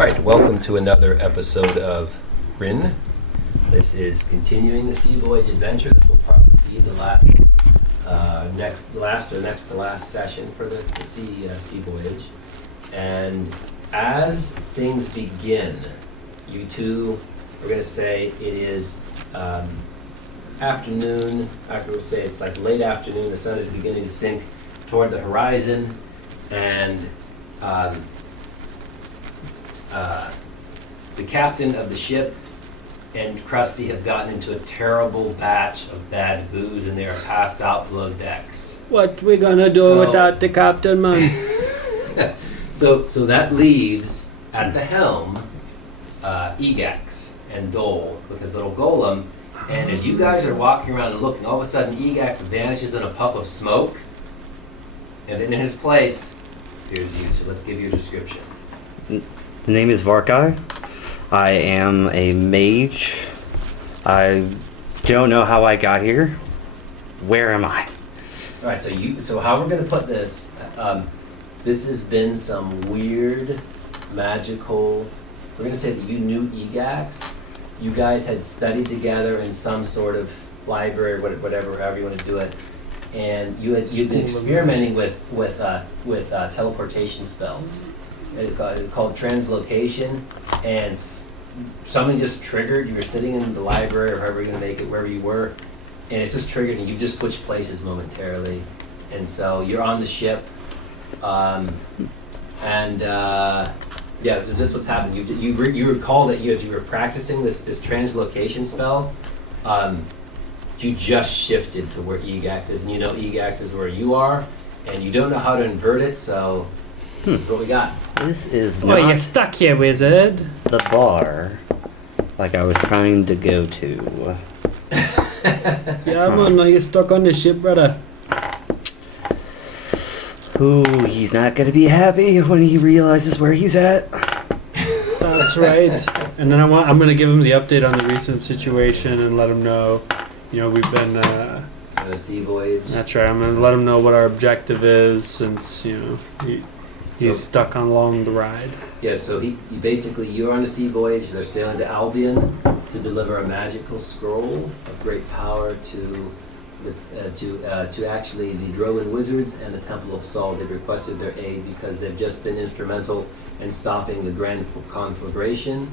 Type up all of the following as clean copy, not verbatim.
All right, welcome to another episode of Rin. This is continuing the sea voyage adventure. This will probably be the next to last session for the sea voyage. And as things begin, you two are going to say it is afternoon. After we'll say it's like late afternoon. The sun is beginning to sink toward the horizon, and the captain of the ship and Crusty have gotten into a terrible batch of bad booze, and they are passed out below decks. What we gonna do without the captain, man? So that leaves at the helm Igax and Dole with his little golem. And as you guys are walking around and looking, all of a sudden Igax vanishes in a puff of smoke, and then in his place, here's you. So let's give you a description. The name is Varkai. I am a mage. I don't know how I got here. Where am I? All right, so how we're going to put this, this has been some weird, magical, we're going to say that you knew Igax. You guys had studied together in some sort of library, whatever, however you want to do it. And you'd been experimenting with teleportation spells. It's called translocation, and something just triggered. You were sitting in the library, or however you're going to make it, wherever you were, and it's just triggered, and you just switched places momentarily. And so you're on the ship, this is just what's happened. You recall that as you were practicing this translocation spell, you just shifted to where Igax is, and you know Igax is where you are, and you don't know how to invert it, so this is what we got. This is Well, not you're stuck here, wizard. the bar like I was trying to go to. Yeah, man, now you're stuck on the ship, brother. Ooh, he's not gonna be happy when he realizes where he's at. That's right. And then I'm gonna give him the update on the recent situation and let him know, we've been. The sea voyage. That's right. I'm gonna let him know what our objective is, since he's stuck along the ride. Yeah, so you're on a sea voyage. They're sailing to Albion to deliver a magical scroll of great power to actually the Drogan wizards and the Temple of Sol. They've requested their aid because they've just been instrumental in stopping the Grand Conflagration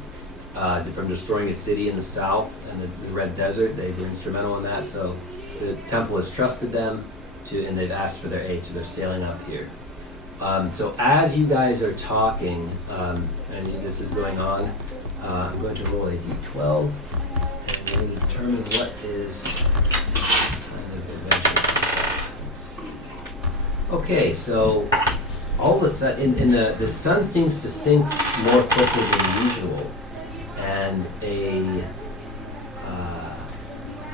from destroying a city in the south and the Red Desert. They were instrumental in that, so the temple has trusted them and they've asked for their aid, so they're sailing up here. So as you guys are talking, and this is going on, I'm going to roll a d12, and we're going to determine what is kind of adventure. Let's see. Okay, so all of a sudden, the sun seems to sink more quickly than usual, and a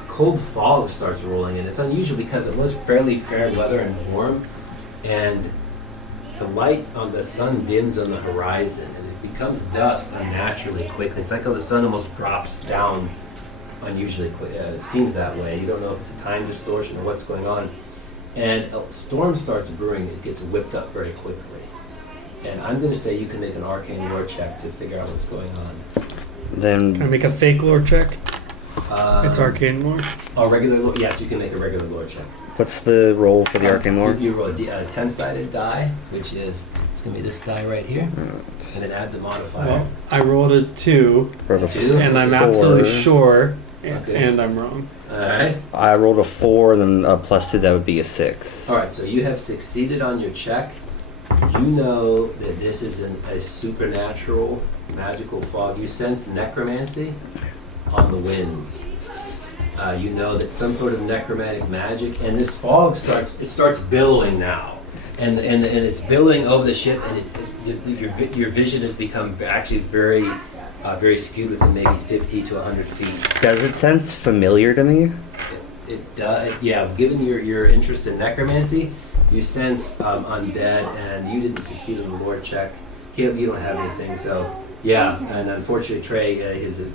cold fog starts rolling in. It's unusual because it was fairly fair weather and warm, and the light on the sun dims on the horizon, and it becomes dusk unnaturally quickly. It's like the sun almost drops down unusually quick. It seems that way. You don't know if it's a time distortion or what's going on. And a storm starts brewing. It gets whipped up very quickly. And I'm going to say you can make an arcane lore check to figure out what's going on. Then Can I make a fake lore check? It's arcane lore. Oh, regular lore? Yes, you can make a regular lore check. what's the roll for the arcane lore? You roll a 10-sided die, which is, it's going to be this die right here, and then add the modifier. Well, I rolled a 2, Rolled a Two? and I'm 4. absolutely sure, Okay. and I'm wrong. All right. I rolled a 4, then a +2, that would be a 6. All right, so you have succeeded on your check. You know that this is a supernatural, magical fog. You sense necromancy on the winds. You know that some sort of necromantic magic, and this fog starts billowing now, and it's billowing over the ship, and your vision has become actually very skewed within maybe 50 to 100 feet. Does it sense familiar to me? It does, yeah. Given your interest in necromancy, you sense undead, and you didn't succeed on the lore check. Caleb, you don't have anything, so yeah. And unfortunately, Trey is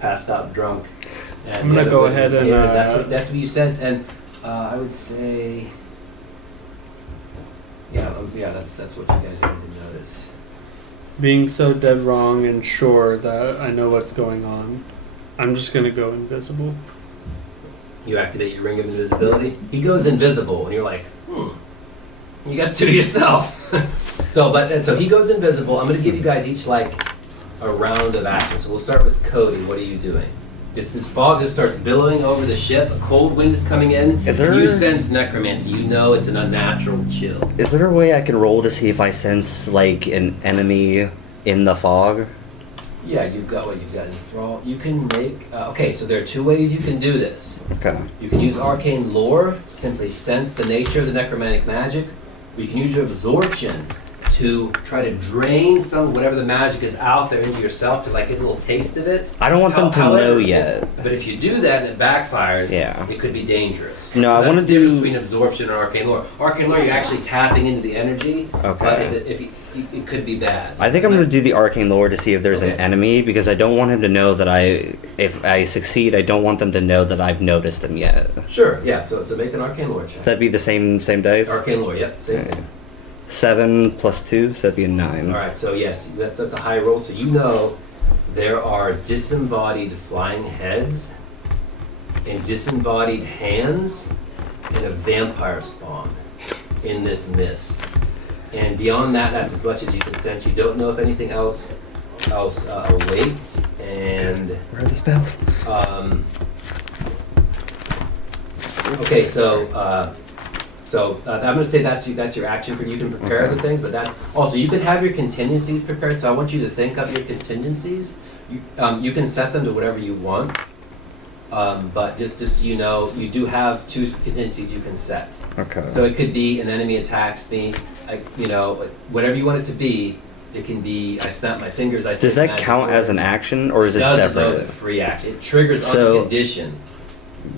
passed out drunk. And I'm gonna go ahead and that's what you sense, and I would say, yeah, that's what you guys need to notice. being so dead wrong and sure that I know what's going on, I'm just gonna go invisible. You activate your ring of invisibility. He goes invisible, and you're like, you got to yourself. So he goes invisible. I'm going to give you guys each like a round of action. So we'll start with Cody. What are you doing? This fog just starts billowing over the ship. A cold wind is coming in. You sense necromancy. You know it's an unnatural chill. Is there a way I can roll to see if I sense like an enemy in the fog? Yeah, you've got enthrall. You can make. Okay, so there are two ways you can do this. Okay. You can use arcane lore, simply sense the nature of the necromantic magic. Or you can use your absorption to try to drain whatever the magic is out there into yourself to like get a little taste of it. I don't want them to know yet. But if you do that and it backfires, yeah, it could be dangerous. No, so I want to do the difference between absorption and arcane lore. Arcane lore, you're actually tapping into the energy. Okay. But it could be bad. I think I'm going to do the arcane lore to see if there's an enemy because I don't want him to know that if I succeed, I don't want them to know that I've noticed him yet. Sure. Yeah. So make an arcane lore check. That'd be the same dice. Arcane lore. Yep. Same thing. 7 + 2, so that'd be a 9. All right, so yes, that's a high roll. So you know there are disembodied flying heads and disembodied hands and a vampire spawn in this mist. And beyond that, that's as much as you can sense. You don't know if anything else awaits. And where are the spells? Okay, so I'm going to say that's your action for you can prepare the things, but that's also you can have your contingencies prepared. So I want you to think of your contingencies. You can set them to whatever you want, but just so you know, you do have 2 contingencies you can set. Okay. So it could be an enemy attacks me, whatever you want it to be. It can be I snap my fingers. Does that count as an action, or is it separate? No, it's a free action. It triggers on condition.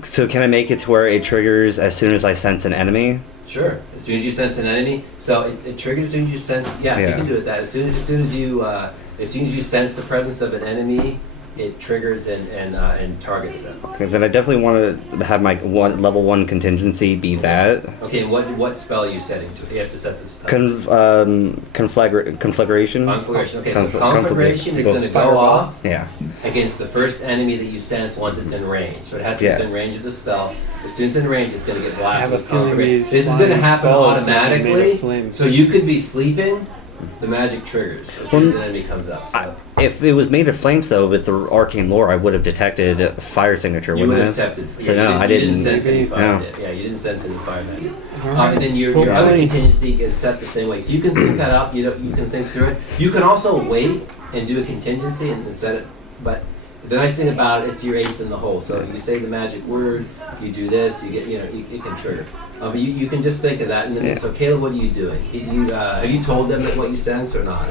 So can I make it to where it triggers as soon as I sense an enemy? Sure. As soon as you sense an enemy, so it triggers as soon as you sense. Yeah, you can do it. That as soon as you sense the presence of an enemy, it triggers and targets them. Okay, then I definitely want to have my level 1 contingency be that. Okay, and what spell are you setting to? You have to set this spell. Conflagration. Conflagration. Okay, so conflagration is going to go off against the first enemy that you sense once it's in range. So it has to be within range of the spell. As soon as it's in range, it's going to get blasted with conflagration. This is going to happen automatically. So you could be sleeping. The magic triggers as soon as an enemy comes up. So. If it was made of flames, though, with the arcane lore, I would have detected fire signature. You would have detected. So no, I didn't. You didn't sense any fire. Yeah, you didn't sense any fire. And then your other contingency is set the same way. So you can think that up. You can think through it. You can also wait and do a contingency and set it. But the nice thing about it, it's your ace in the hole. So you say the magic word, you do this, you get it can trigger. But you can just think of that. And then, so Caleb, what are you doing? Have you told them what you sense or not?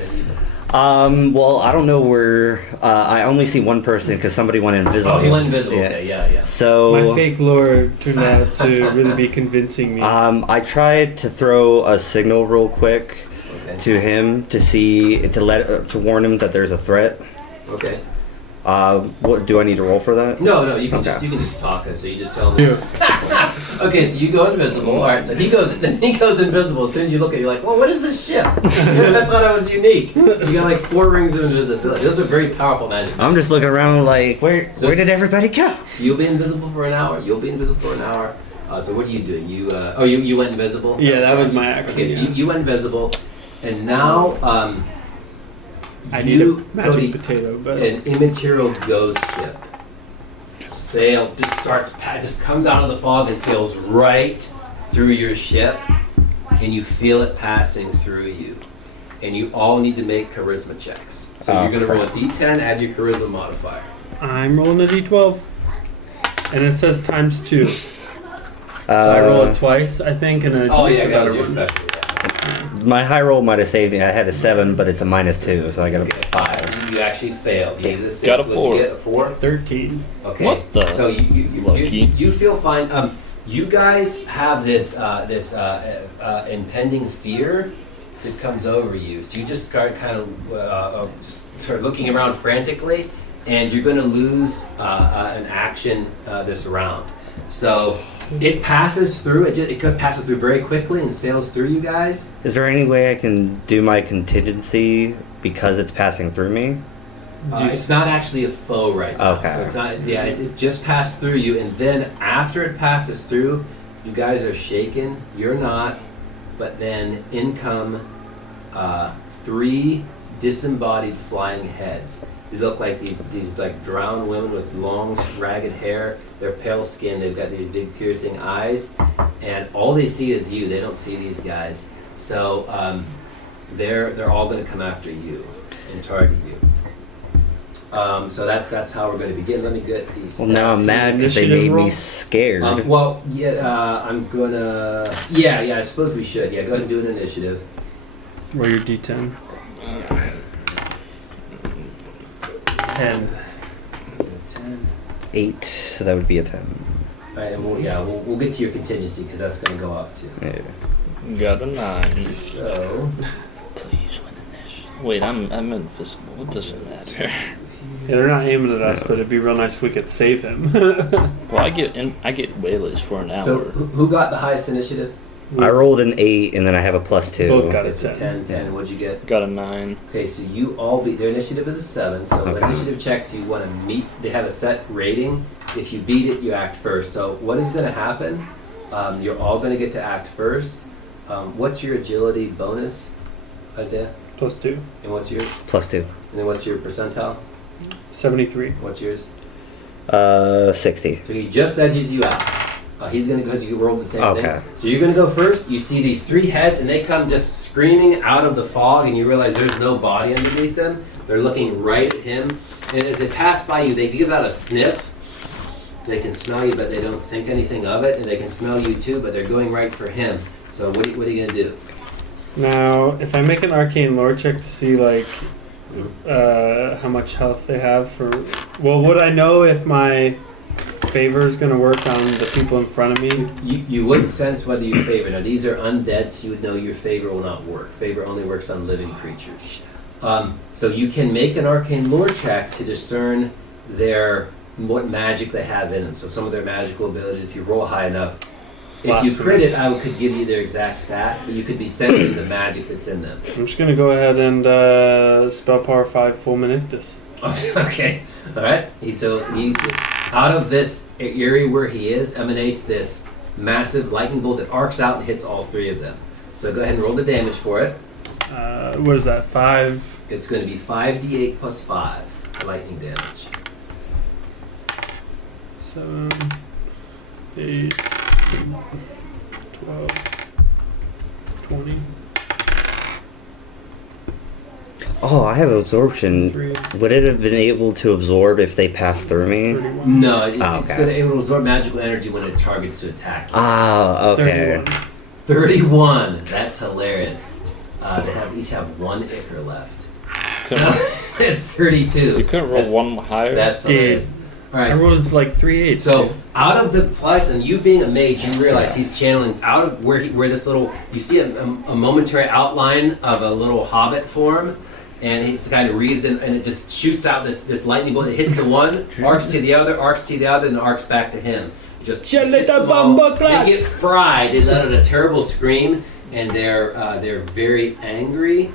Well, I don't know where. I only see one person because somebody went invisible. Oh, he went invisible. Yeah. Okay, yeah. So my fake lore turned out to really be convincing me. I tried to throw a signal real quick to him to warn him that there's a threat. Okay. What do I need to roll for that? No, you can just talk. So you just tell him. Okay, so you go invisible. All right, so he goes invisible. As soon as you look at it, you're like, well, what is this ship? I thought I was unique. You got like 4 rings of invisibility. Those are very powerful magic. I'm just looking around like, where did everybody go? You'll be invisible for an hour. So what are you doing? You went invisible? Yeah, that was my action. Okay, so you went invisible, and now I need a magic potato, but an immaterial ghost ship just comes out of the fog and sails right through your ship, and you feel it passing through you, and you all need to make charisma checks. So you're going to roll a d10, add your charisma modifier. I'm rolling a d12, and it says ×2. So I roll it twice, I think, and that was your special. My high roll might have saved me. I had a 7, but it's a -2, so I got a 5. You actually failed. You did a 6. Got a 4. You get a 4? 13. Okay. What the? So you feel fine. You guys have this impending fear that comes over you. So you just start just start looking around frantically, and you're going to lose an action this round. So. It passes through. It passes through very quickly and sails through you guys. Is there any way I can do my contingency because it's passing through me? It's not actually a foe right now. Okay. So it's not. Yeah, it just passed through you, and then after it passes through, you guys are shaken. You're not, but then in come 3 disembodied flying heads. They look like these like drowned women with long, ragged hair. They're pale skinned. They've got these big piercing eyes, and all they see is you. They don't see these guys. So they're all going to come after you and target you. So that's how we're going to begin. Let me get these. Well, now I'm mad because they made me scared. I'm gonna. Yeah. I suppose we should. Yeah, go ahead and do an initiative. Roll your d10. 10. 10. 8, so that would be a 10. All right, and we'll get to your contingency because that's going to go off too. Yeah. Got a 9. So. Please win initiative. Wait, I'm invisible. What does it matter? Yeah, they're not aiming at us, but it'd be real nice if we could save him. Well, I get waylays for an hour. So who got the highest initiative? I rolled an 8, and then I have a +2. Both got a It's a 10. 10. What'd you get? Got a 9. Okay, so you all beat. Their initiative is a 7. So Okay. initiative checks you want to meet. They have a set rating. If you beat it, you act first. So what is going to happen? You're all going to get to act first. What's your agility bonus, Isaiah? +2. And what's yours? +2. And then what's your percentile? 73. What's yours? 60. So he just edges you out. He's going to go, you rolled the same Okay. thing. So you're going to go first. You see these 3 heads, and they come just screaming out of the fog, and you realize there's no body underneath them. They're looking right at him. And as they pass by you, they give out a sniff. They can smell you, but they don't think anything of it. And they can smell you too, but they're going right for him. So what are you going to do? Now, if I make an arcane lore check to see, like, how much health they have for... Well, would I know if my favor is going to work on the people in front of me? You wouldn't sense whether you favor. Now, these are undead, so you would know your favor will not work. Favor only works on living creatures. So you can make an arcane lore check to discern what magic they have in them. So some of their magical abilities, if you roll high enough, if you crit it, I could give you their exact stats, but you could be sensing the magic that's in them. I'm just going to go ahead and spell power 5 fulminate. Okay, all right. So out of this area where he is emanates this massive lightning bolt that arcs out and hits all 3 of them. So go ahead and roll the damage for it. What is that, 5? It's going to be 5d8 plus 5 lightning damage. 7, 8, 12, 20, Oh, I have absorption. 3, Would it have been able to absorb if they passed through me? 31. No, it's okay. going to absorb magical energy when it targets to attack you. Ah, okay. 31. 31. That's hilarious. They each have 1 ichor left. So 32. You couldn't roll one higher? That's hilarious. All I right. rolled like 3 8s. So out of the place, and you being a mage, you realize he's channeling out of where this little. You see a momentary outline of a little hobbit form, and he's kind of wreathed, and it just shoots out this lightning bolt. It hits the one, arcs to the other, and arcs back to him. It just hits them all. They get fried. They let out a terrible scream, and they're very angry.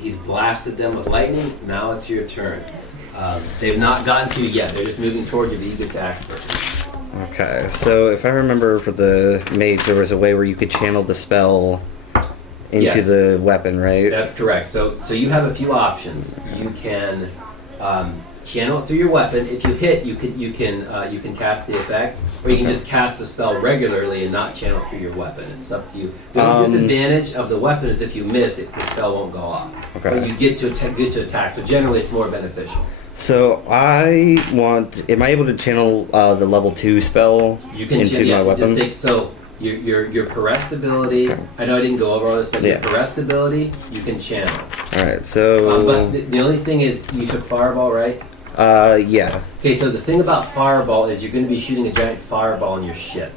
He's blasted them with lightning. Now it's your turn. They've not gotten to you yet. They're just moving toward you, but you get to act first. Okay, so if I remember for the mage, there was a way where you could channel the spell into Yes. the weapon, right? That's correct. So you have a few options. You can channel it through your weapon. If you hit, you can cast the effect, or you can just cast the spell regularly and not channel it through your weapon. It's up to you. The only disadvantage of the weapon is if you miss it, the spell won't go off. Okay. But you get to attack. So generally, it's more beneficial. So am I able to channel the level 2 spell You can into my weapon? Your Perest ability. Okay. I know I didn't go over all this, but Yeah. your Perest ability you can channel. Alright, so... But the only thing is, you took Fireball, right? Yeah. Okay, so the thing about Fireball is you're going to be shooting a giant fireball in your ship.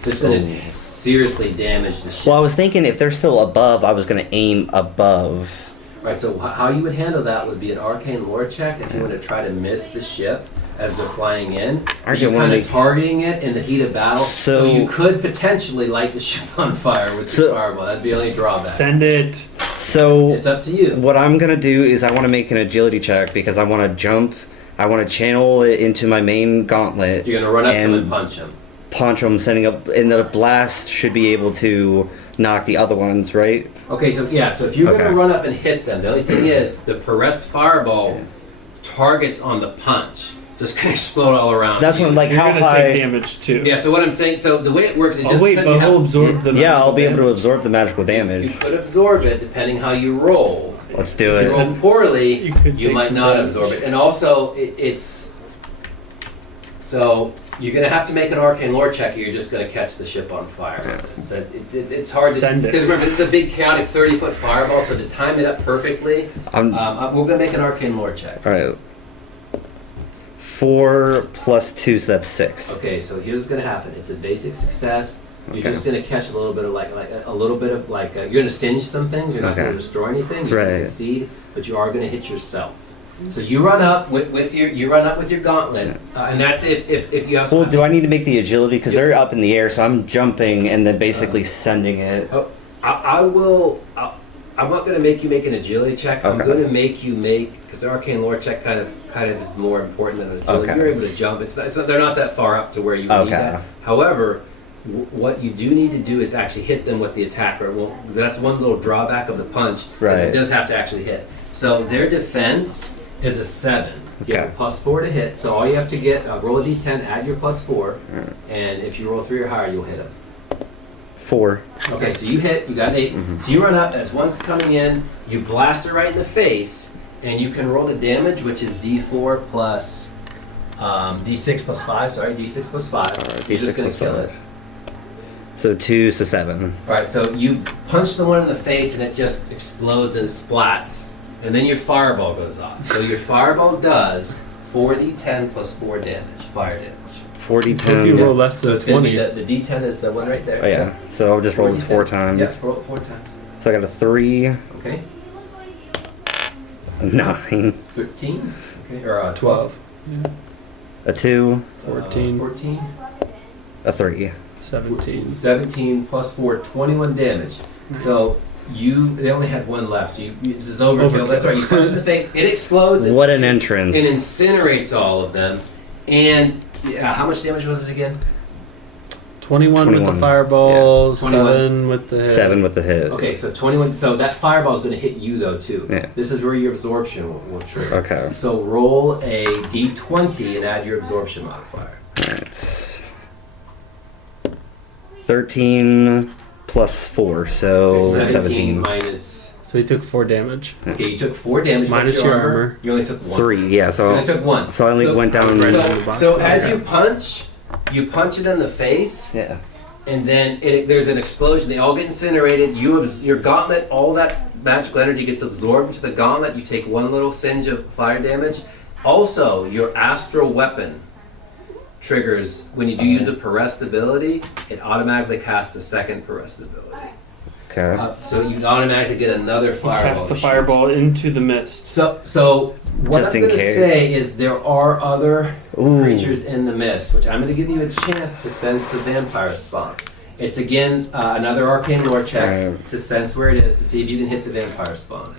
So it's going to seriously damage the ship. Well, I was thinking if they're still above, I was going to aim above. Right, so how you would handle that would be an arcane lore check if you want to try to miss the ship as they're flying in. You're kind of targeting it in the heat of battle, so you could potentially light the ship on fire with the fireball. That'd be the only drawback. Send it. So It's up to you. what I'm gonna do is I want to make an agility check because I want to jump. I want to channel it into my main gauntlet. You're gonna run up to him and and punch him. punch him, setting up, and the blast should be able to knock the other ones, right? Okay, so yeah, so if you're Okay. gonna run up and hit them, the only thing is the Perest fireball targets on the punch. So it's gonna explode all around. That's you. when, like, You're how gonna high? take damage too. Yeah, so what I'm saying, so the way it works is Oh just wait, because but you he'll have, absorb the. Yeah, I'll be able to damage. absorb the magical you damage. could absorb it depending how you roll. Let's do If you it. roll poorly, You could you take might some not damage. absorb it. And also, it's so you're gonna have to make an arcane lore check, or you're just gonna catch the ship on fire. So it's hard to Send it. because remember this is a big chaotic 30-foot fireball, so to time it up perfectly, we're gonna make an arcane lore check. All right. 4 plus 2, so that's 6. Okay, so here's what's gonna happen. It's a basic success. You're Okay. just gonna catch a little bit of you're gonna singe some things. You're not Okay. gonna destroy anything. You Right. can succeed, but you are gonna hit yourself. So you run up with your gauntlet, and that's if you have. Well, do I need to make the agility because they're up in the air, so I'm jumping and then basically sending it. Oh, I will. I'm not going to make you make an agility check. I'm Okay. going to make you make because the arcane lore check kind of is more important than an agility. Okay. You're able to jump. They're not that far up to where you would need Okay. that. However, what you do need to do is actually hit them with the attack. That's one little drawback of the punch. Is Right. it does have to actually hit. So their defense is a 7. You have a Okay. +4 to hit. So all you have to get roll a d10, add your +4, and if you roll 3 or higher, you'll hit them. 4. Okay, so you hit, you got an 8. Mhm. So you run up, as one's coming in, you blast it right in the face, and you can roll the damage, which is d4 plus, d6 plus 5, sorry, d6 plus 5. You're just going to kill it. So 2, so 7. Alright, so you punch the one in the face, and it just explodes and splats, and then your fireball goes off. So your fireball does 4d10 plus 4 damage, fire damage. 40, Hope you 10. roll less So than it's going to 20. be the d10 is the one right there. Oh, yeah. So I'll just roll this 4 4d10. times. Yep, roll it 4 times. So I got a 3, Okay, a 9, 13, okay, or 12. a 2, 14. 14. a 3. 17. 17 plus 4, 21 damage. So they only had one left. So this is overkill. Overkill. That's right. You punch in the face, it explodes and What an entrance. incinerates all of them. And how much damage was it again? 21 with the 21. fireball, Yeah, 21. 7 with the hit. 7 with the hit. Okay, so 21. So that fireball is going to hit you though too. Yeah. This is where your absorption will trigger. Okay. So roll a d20 and add your absorption modifier. Alright. 13 plus 4, so Okay, 17. minus. So he took 4 damage. Okay, you took 4 damage. Minus What's your armor. You only took 1. 3, yeah, So I so took 1. so I only went down. Right. So, in the box. so as Okay. you punch it in the face, Yeah. and then there's an explosion. They all get incinerated. Your gauntlet, all that magical energy gets absorbed into the gauntlet. You take 1 little singe of fire damage. Also, your astral weapon triggers when you do use a Perest ability. It automatically casts a second Perest ability. Okay. So you automatically get another He fireball. cast the to shoot. fireball into the mist. So what Just I'm in going to case. say is there are other Ooh. creatures in the mist, which I'm going to give you a chance to sense the vampire spawn. It's again another arcane lore check Alright. to sense where it is to see if you can hit the vampire spawn.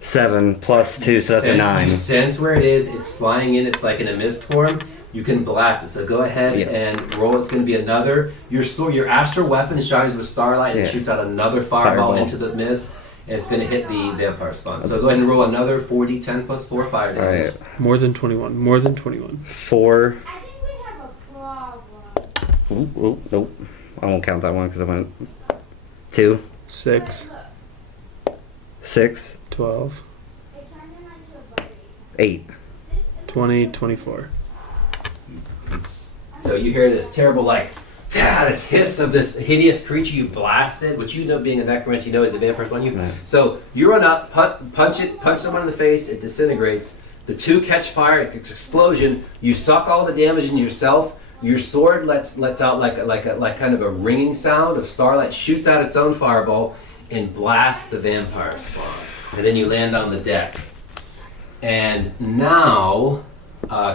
7 plus 2, so that's a 9. You sense where it is. It's flying in. It's like in a mist form. You can blast it. So go ahead Yeah. and roll. It's going to be another. Your astral weapon shines with starlight and Yeah. shoots out another fireball into the mist. And it's going to hit the vampire spawn. So go ahead and roll another 4d10 plus 4 fire damage. Alright. More than 21. More than 21. 4. I think we have a problem. Ooh, nope. I won't count that one because I went 2, 6, 6, 12, It turned him into a buddy. 8. 20, 24. So you hear this terrible, this hiss of this hideous creature you blasted, which you know, being a necromancer, you know is a vampire on you. Right. So you run up, punch someone in the face, it disintegrates. The 2 catch fire, it's explosion. You suck all the damage into yourself. Your sword lets out like kind of a ringing sound of starlight, shoots out its own fireball, and blasts the vampire spawn. And then you land on the deck. And now,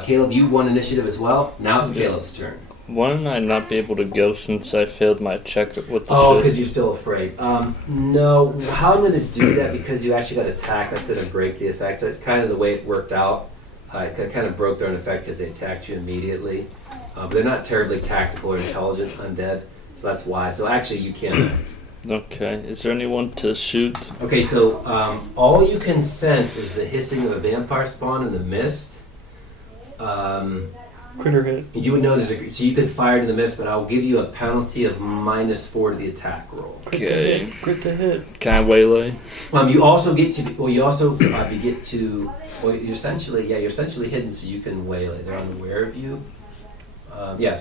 Caleb, you won initiative as well. Now it's Caleb's turn. Wouldn't I not be able to go since I failed my check with the Oh, ship? because you're still afraid. No, how I'm going to do that, because you actually got attacked, that's going to break the effect. So it's kind of the way it worked out. It kind of broke their own effect because they attacked you immediately. But they're not terribly tactical or intelligent undead, so that's why. So actually, you can't. Okay. Is there anyone to shoot? Okay, so all you can sense is the hissing of a vampire spawn in the mist. Critter hit. You would know so you could fire in the mist, but I'll give you a penalty of -4 to the attack roll. Okay. Crit to hit. Can I waylay? You also get to you're essentially hidden, so you can waylay. They're unaware of you.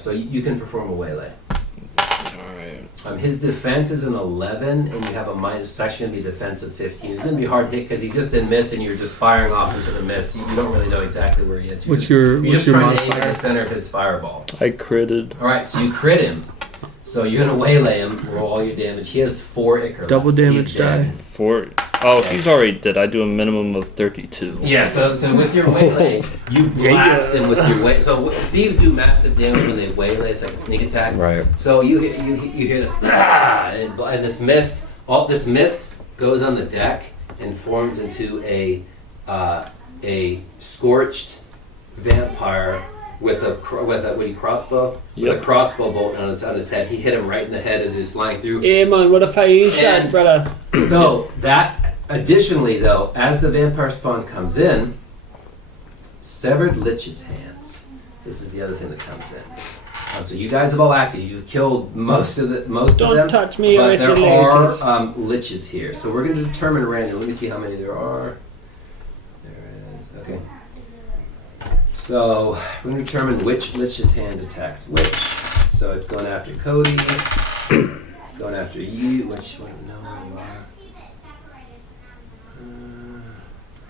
So you can perform a waylay. Alright. His defense is an 11, and you have a minus. It's actually going to be defense of 15. It's going to be hard hit because he's just in mist, and you're just firing off into the mist. You don't really know exactly where he is. You're just trying to aim at the center of his fireball. I critted. All right, so you crit him. So you're going to waylay him. Roll all your damage. He has 4 ichor. Double left, so damage he's dead. die. 4. Oh, he's already dead. I do a minimum of 32. Yeah, so with your waylay, you blast him with your way. So thieves do massive damage when they waylay. It's like a sneak attack. Right. So you hear this, and this mist. All this mist goes on the deck and forms into a scorched vampire with a crossbow? Yep. With a crossbow bolt on his head. He hit him right in the head as he was flying through. Hey man, what a fighting shot, And- brother. So that, additionally though, as the vampire spawn comes in, severed lich's hands. This is the other thing that comes in. So you guys have all acted. You've killed most of them. Don't touch me, but Richard there are ladies. liches here. So we're going to determine random. Let me see how many there are. There is. Okay. So we're going to determine which lich's hand attacks which. So it's going after Cody. It's going after you. Which one? I don't know where you are.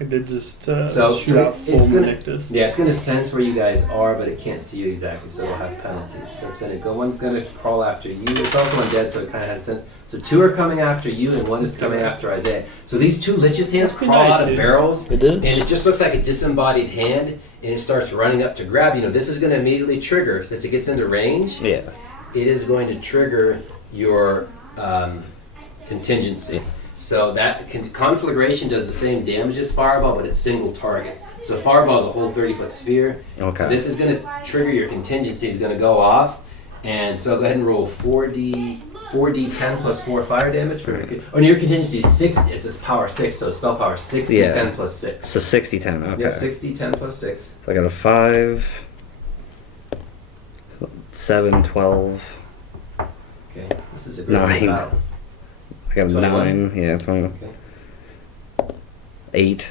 I did just So shoot out it's full gonna- Menictus. Yeah, it's going to sense where you guys are, but it can't see you exactly, so it'll have penalties. So it's going to go, one's going to crawl after you. It's also undead, so it kind of has a sense. So 2 are coming after you, and 1 is coming after Isaiah. So these 2 lich's hands Must be crawl nice, out of dude. barrels, It is? and it just looks like a disembodied hand, and it starts running up to grab you. This is going to immediately trigger, since it gets into range, Yeah. it is going to trigger your contingency. So that conflagration does the same damage as fireball, but it's single target. So fireball is a whole 30-foot sphere. Okay. This is going to trigger your contingency. Is going to go off, and so go ahead and roll 4d10 plus 4 fire damage for. Oh, no, your contingency is 60. It's this power 6, so spell power 60 Yeah. 10 plus 6. So 60-10. Okay. Yep, 60 10 plus 6. So I got a 5, 7, 12. Okay, this is a great 9. battle. I got a 21? 9. Yeah, 20. Okay. 8.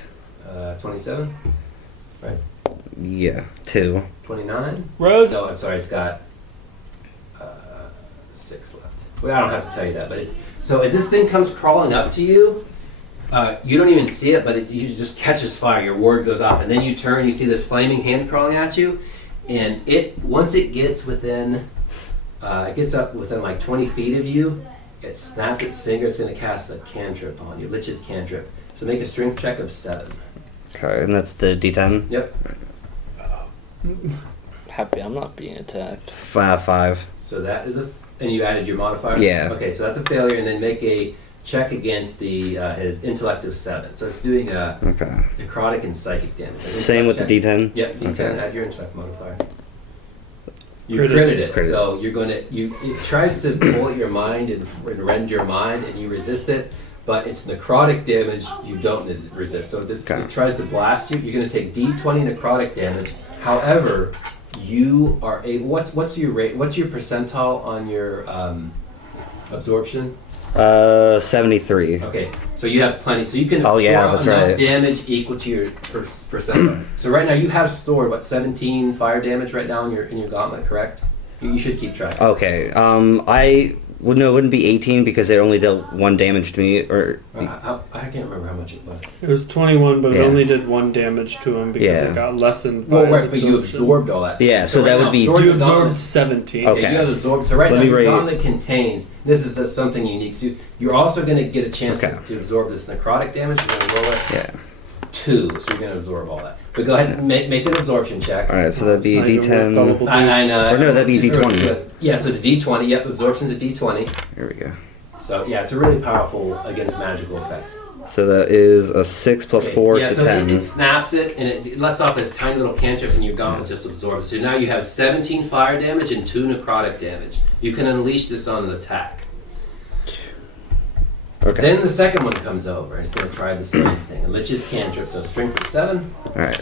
27, Yeah, 2. 29. Rose. No, I'm sorry, it's got 6 left. Well, I don't have to tell you that, but it's so as this thing comes crawling up to you, you don't even see it, but you just catches fire. Your ward goes off, and then you turn. You see this flaming hand crawling at you, and once it gets within, it gets up within like 20 feet of you. It snaps its finger. It's going to cast a cantrip on you, Lich's cantrip. So make a strength check of 7. Okay, and that's the D10? Yep. Happy I'm not being attacked. 5. So that is and you added your modifier? Yeah. Okay, so that's a failure, and then make a check against his intellect of 7. So it's doing Okay. necrotic and psychic damage. Same with the D10? Yep, D10, Okay. add your intellect modifier. You Critted. critted it, Critted. so you're going to, it tries to pull at your mind and rend your mind, and you resist it, but it's necrotic damage you don't resist. So this Okay. it tries to blast you. You're going to take D20 necrotic damage. However, you are able. What's your rate? What's your percentile on your absorption? 73. Okay, so you have plenty. So you can Oh, absorb yeah, that's enough right. damage equal to your percentile. So right now you have stored 17 fire damage right now in your gauntlet, correct? You should keep track. Okay, it wouldn't be 18 because it only dealt 1 damage to me, or... I can't remember how much it was. It was 21, but it Yeah. only did 1 damage to him because Yeah. it got lessened by Well, his right, but you absorption. absorbed all that. Yeah, so right that would now, be- stored You your gauntlet- absorbed 17. Okay. Yeah, you have absorbed. So right Let now me your rate- gauntlet contains. This is just something unique. So you're also going to get a chance Okay. to absorb this necrotic damage. You're going to roll it. Yeah. 2, so you're gonna absorb all that. But go ahead and make an absorption check. Alright, so that'd be a It's not even worth D10. gullible I know. Or no, that'd be D20. Yeah, so it's a D20. Yep, absorption's a D20. Here we go. So yeah, it's really powerful against magical effects. So that is a 6 plus 4, yeah, so so 10. it snaps it and it lets off this tiny little cantrip and your gauntlet just absorbs. So now you have 17 fire damage and 2 necrotic damage. You can unleash this on an attack. Okay. Then the second one comes over and it's going to try the same thing. And let's just cantrip. So strength of 7. Alright.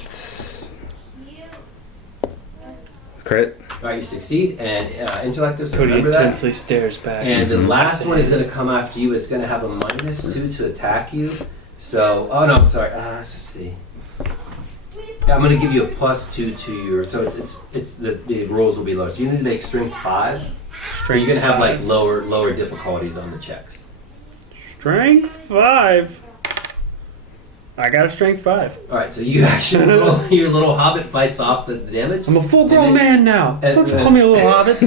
Crit. Alright, you succeed. And intellect of, so Cody remember that. intensely stares back. And the last one is going to come after you. It's going to have a -2 to attack you. So, oh no, I'm sorry. Let's just see. Yeah, I'm going to give you a +2 to your. So it's the rolls will be lower. So you need to make strength 5. So you're going to have like lower difficulties on the checks. Strength 5. I got a strength 5. All right, so you actually your little hobbit fights off the damage. I'm a full-grown And then- man now. and- Don't you call me a little hobbit.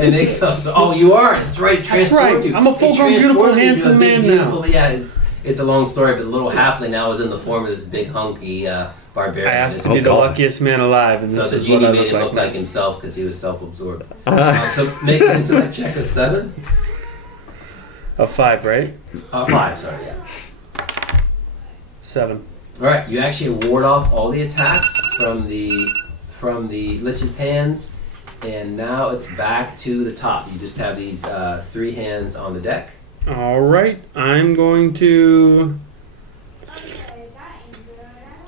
And they go, so, oh, you are. That's right. It That's transformed right. you. I'm a It full-grown, transformed beautiful, you into a handsome big, man beautiful- now. Yeah, it's a long story, but the little halfling now is in the form of this big hunky barbarian. I asked to Oh, be the God. luckiest man alive, and So this the is what genie I made look him like. look like himself because he was self-absorbed. So make an intellect check of 7. A 5, right? 5, sorry, yeah. 7. All right, you actually ward off all the attacks from the lich's hands, and now it's back to the top. You just have these 3 hands on the deck. All right, I'm going to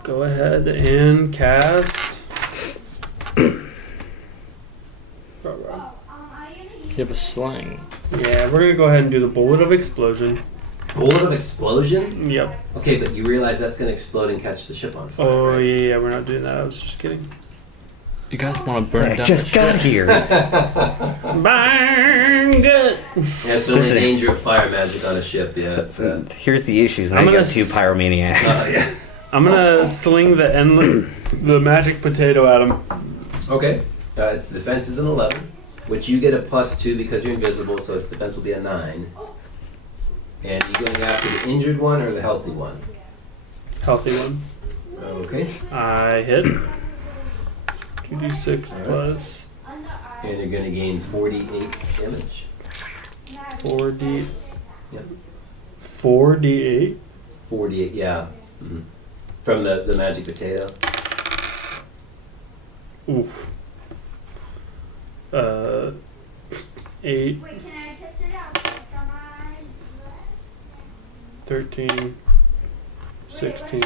go ahead and cast. You have a sling. Yeah, we're gonna go ahead and do the bullet of explosion. Bullet of explosion. Yep. Okay, but you realize that's going to explode and catch the ship on fire. Oh right? yeah, we're not doing that. I was just kidding. You guys want to burn I down just the got ship? here. Bang! Good. Yeah, it's the only danger of fire magic on a ship. Yeah, it's. Here's the issues. Now I'm you got gonna 2 pyromaniacs. Yeah. I'm gonna sling the magic potato at him. Okay. Its defense is an 11, which you get a +2 because you're invisible, so its defense will be a 9. And you going after the injured one or the healthy one? Healthy one. Okay. I hit. 2d6 plus And you're going to gain 48 damage. 4d. Yep. 4d8. 48, yeah. Mhm. From the magic potato. Oof. 8, Wait, can I test it out? 13, 16,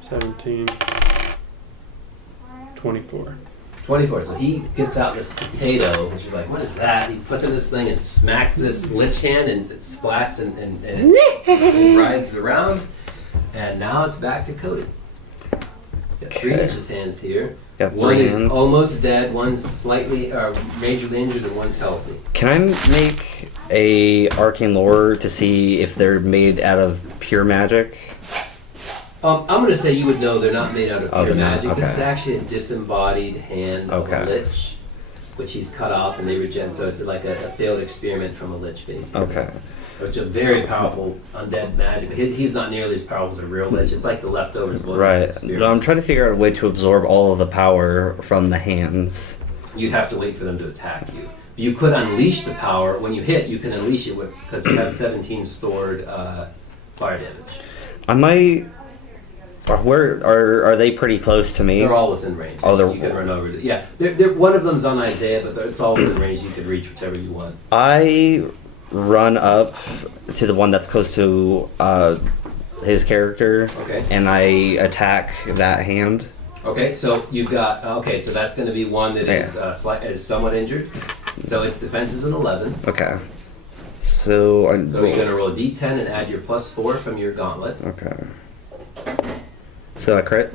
17, 24. 24. So he gets out this potato, which you're like, what is that? He puts it in this thing and smacks this lich hand, and it splats and it rides around. And now it's back to Cody. Got 3 Okay. lich's hands here. Got 3 One is hands. almost dead, one's slightly majorly injured, and one's healthy. Can I make a arcane lore to see if they're made out of pure magic? I'm going to say you would know they're not made out of Oh, pure they're not, magic. This is okay. actually a disembodied hand of a Okay. lich, which he's cut off and they regen. So it's like a failed experiment from a lich, basically. Okay. Which is a very powerful undead magic. But he's not nearly as powerful as a real lich. It's like the leftovers. of one of Right. his experiments. No, I'm trying to figure out a way to absorb all of the power from the hands. You'd have to wait for them to attack you. You could unleash the power. When you hit, you can unleash it because you have 17 stored fire damage. I might. Where are they pretty close to me? They're all within range. Oh, they're- You can run over to. Yeah, they're, one of them's on Isaiah, but it's all within range. You can reach whichever you want. I run up to the one that's close to his character, Okay. and I attack that hand. Okay, so you've got. Okay, so that's going to be one that is is somewhat injured. So its defense is an 11. Okay. So I. So you're going to roll a d10 and add your +4 from your gauntlet. Okay. So I crit.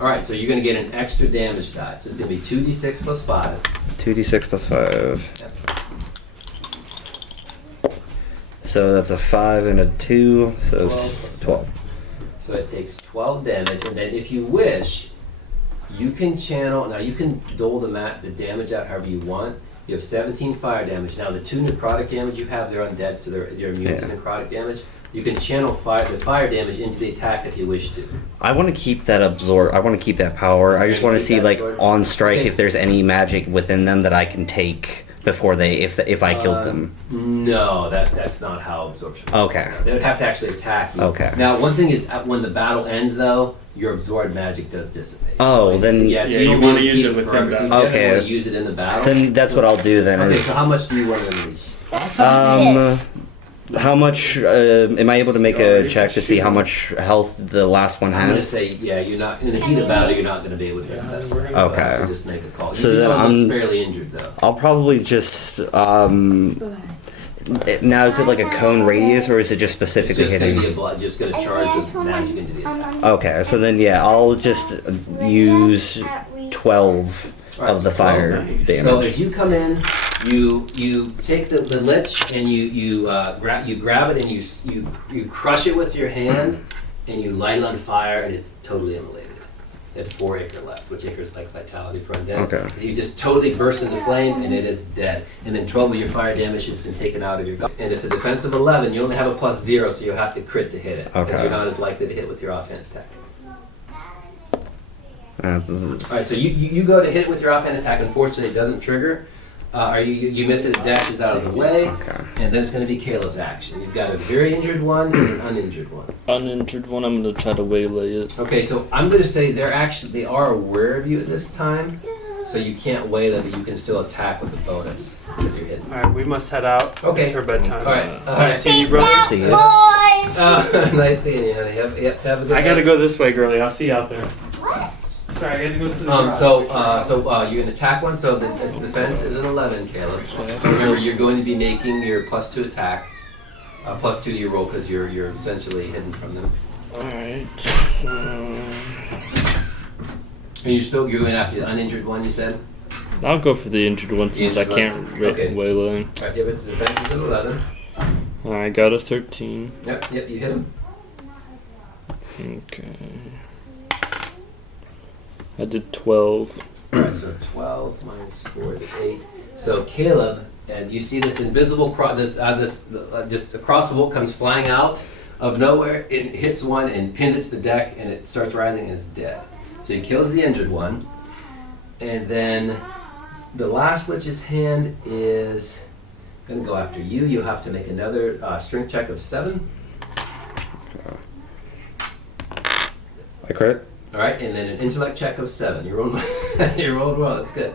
All right, so you're going to get an extra damage die. So it's going to be 2d6 plus 5. 2d6 plus 5. Yep. So that's a 5 and a 2, so 12 plus 12. So it takes 12 damage, and then if you wish, you can channel. Now you can dole the damage out however you want. You have 17 fire damage. Now the 2 necrotic damage you have, they're undead, so they're immune to Yeah. necrotic damage. You can channel the fire damage into the attack if you wish to. I want to keep that absorb. I want to keep that power. I just want to Keep see that like sword? on strike Okay. if there's any magic within them that I can take before if I killed them. No, that's not how absorption works. Okay. No, they would have to actually attack you. Okay. Now, one thing is, when the battle ends, though, your absorbed magic does dissipate. Oh, Like, then- yeah, so Yeah, you you don't wanna really use keep it within forever, so you battle. definitely Okay. want to use it in the battle. Then that's what I'll do. Then Okay, is so how much do you want to unleash? how much am I able to make a check to see how much health the last one I'm going to has? say, yeah, you're not, in the heat of battle, you're not going to be able to assess that. You'll Okay. have to just make a call. So You then know I'm- it's fairly injured, though. I'll probably just now is it like a cone radius or is it just It's specifically just going to be hitting? just going to charge the magic into the attack. Okay, so then yeah, I'll just use 12 Alright, of the so fire Nice. So damage. as you come in, you take the lich and you grab it and you crush it with your hand and you light it on fire and it's totally immolated. It had 4 acre left, which acre is like vitality for undead. Okay. So you just totally burst into flame and it is dead. And then 12 of your fire damage has been taken out of your gun. And it's a defense of 11. You only have a +0, so you have to crit to hit it. Because Okay. you're not as likely to hit with your offhand attack. That's- Alright, so you go to hit it with your offhand attack. Unfortunately, it doesn't trigger. Or you miss it, it dashes out of the way. Okay. And then it's going to be Caleb's action. You've got a very injured one and an uninjured one. Uninjured one, I'm gonna try to waylay it. Okay, so I'm going to say they are aware of you at this time. So you can't weigh them, but you can still attack with a bonus because you're hidden. Alright, we must head out. Okay. It's her bedtime. Alright. It's nice seeing you, brother. See ya. Boys! Nice seeing you, honey. Yep, have a good I gotta night. go this way, girlie. I'll see you out there. Sorry, I gotta go to the garage. You're going to attack one, so its defense is an 11, Caleb. Remember, you're going to be making your +2 attack, +2 to your roll because you're essentially hidden from them. Alright. And you're going after the uninjured one, you said? I'll go for the injured one since I Injured can't one. Okay. waylay. Alright, if its defense is an 11. I got a 13. Yep, you hit him. Okay. I did 12. Alright, so 12 minus 4 is 8. So Caleb, and you see this invisible just a crossbow comes flying out of nowhere. It hits one and pins it to the deck, and it starts writhing and it's dead. So he kills the injured one, and then the last lich's hand is going to go after you. You'll have to make another strength check of 7. I crit. All right, and then an intellect check of 7. You rolled, you rolled well. That's good.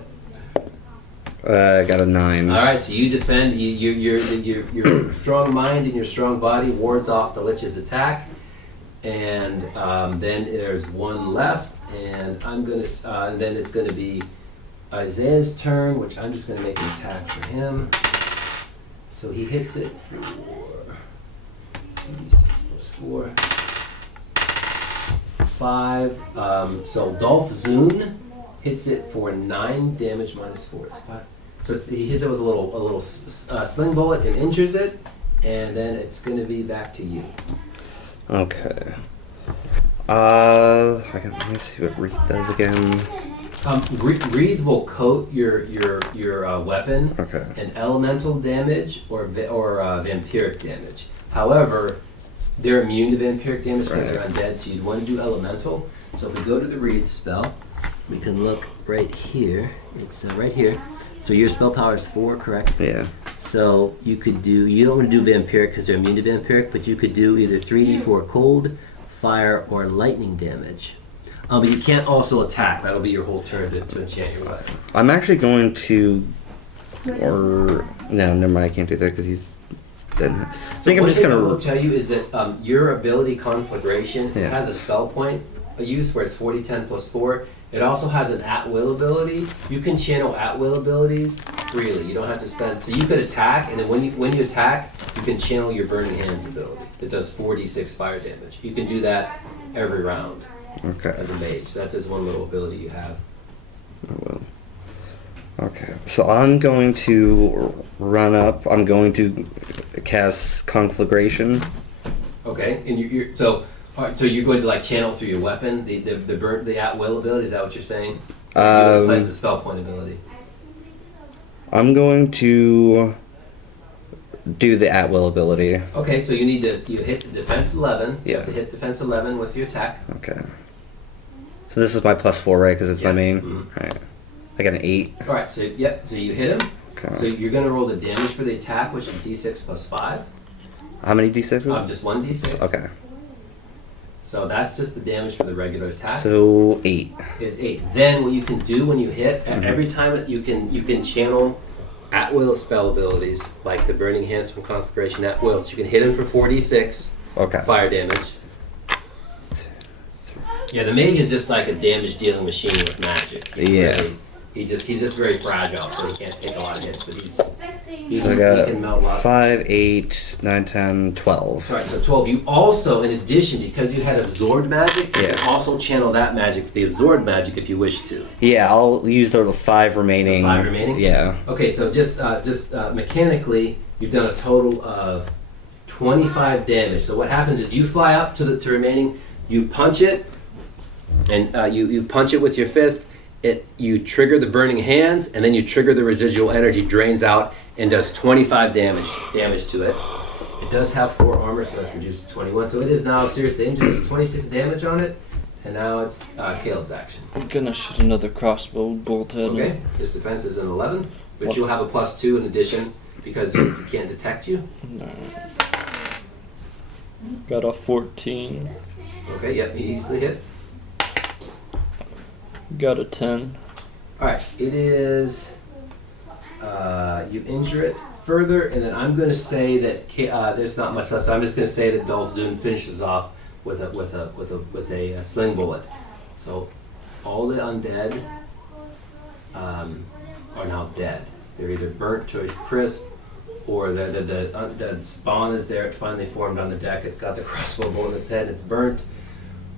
I got a 9. All right, so you defend. Your strong mind and your strong body wards off the lich's attack, and then there's one left, and then it's gonna be Isaiah's turn, which I'm just gonna make an attack for him. So he hits it for 6 + 4. 5. So Dolph Zune hits it for 9 damage minus 4. It's 5. So he hits it with a little sling bullet and injures it, and then it's going to be back to you. Okay. Let me see what Wreath does again. Wreath will coat your weapon Okay. in elemental damage or vampiric damage. However, they're immune to vampiric damage because they're undead, so you'd want to do elemental. So if we go to the Wreath spell, we can look right here. It's right here. So your spell power is 4, correct? Yeah. So you don't want to do vampiric because they're immune to vampiric, but you could do either 3d4 cold, fire, or lightning damage. But you can't also attack. That'll be your whole turn to enchant your weapon. I'm actually going to, no, never mind. I can't do that because he's dead. I think I'm just I gonna. will tell you is that your ability Conflagration Yeah. has a spell point use where it's 40/10 + 4. It also has an at-will ability. You can channel at-will abilities freely. You don't have to spend. So you could attack, and then when you attack, you can channel your Burning Hands ability. It does 4d6 fire damage. You can do that every round Okay. as a mage. That's just one little ability you have. I will. Okay, so I'm going to run up. I'm going to cast Conflagration. Okay, and so you're going to like channel through your weapon the at-will ability. Is that what you're saying? You're playing the spell point ability. I'm going to do the at will ability. Okay, so you hit the defense 11. So you have Yeah. to hit defense 11 with your attack. Okay. So this is my +4, right? Because it's my Yes. main. Mhm. Right. I got an 8. All right, so so you hit him. Okay. So you're gonna roll the damage for the attack, which is d6 plus 5. How many d6s? Just 1d6. Okay. So that's just the damage for the regular attack. So 8. Is 8. Then what you can do when you hit, every time you can channel at will spell abilities like the Burning Hands from Conflagration at will. So you can hit him for 4d6 Okay. fire damage. Yeah, the mage is just like a damage dealing machine with magic. Yeah. Really, he's just very fragile, so he can't take a lot of hits. But he So I can melt a lot. got 5, 8, 9, 10, 12. All right, so 12. You also, in addition, because you had absorbed magic, you Yeah. can also channel that magic, the absorbed magic, if you wish to. Yeah, I'll use the 5 remaining. The 5 remaining? Yeah. Okay, so just mechanically, you've done a total of 25 damage. So what happens is you fly up to the remaining, you punch it, and you punch it with your fist. You trigger the burning hands, and then you trigger the residual energy drains out and does 25 damage to it. It does have 4 armor, so that's reduced to 21. So it is now seriously injured. There's 26 damage on it, and now it's Caleb's action. I'm gonna shoot another crossbow bolt at him. Okay, this defense is an 11, but What? you'll have a +2 in addition because you can't detect you. No. Got a 14. Okay, yep, you easily hit. Got a 10. Alright, it is. You injure it further, and then I'm going to say that there's not much left, so I'm just going to say that Dolph Zune finishes off with a sling bullet. So all the undead are now dead. They're either burnt to a crisp, or the undead spawn is there. It finally formed on the deck. It's got the crossbow bolt in its head. It's burnt.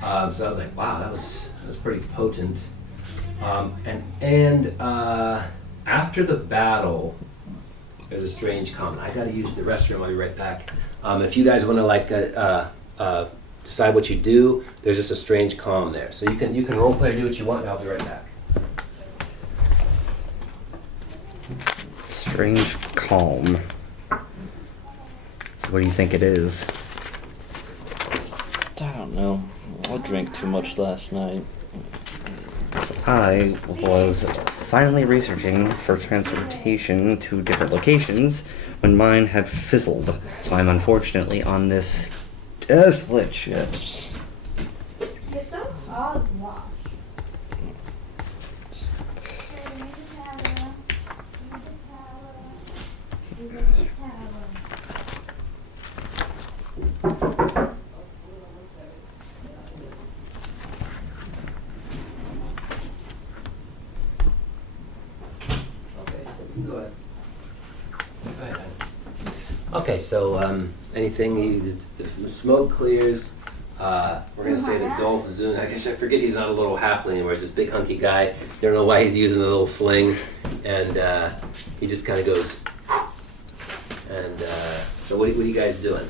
So I was like, wow, that was pretty potent. After the battle, there's a strange comment. I got to use the restroom. I'll be right back. If you guys want to decide what you do, there's just a strange calm there. So you can role play or do what you want, and I'll be right back. Strange calm. So what do you think it is? I don't know. I drank too much last night. I was finally researching for transportation to different locations when mine had fizzled. So I'm unfortunately on this desolate ship. You're so hogwash. Go ahead. Okay, so anything the smoke clears. We're gonna say that Dolph Zune. I guess I forget he's not a little halfling anymore. He's this big hunky guy. You don't know why he's using the little sling, and he just kind of goes. And so what are you guys doing?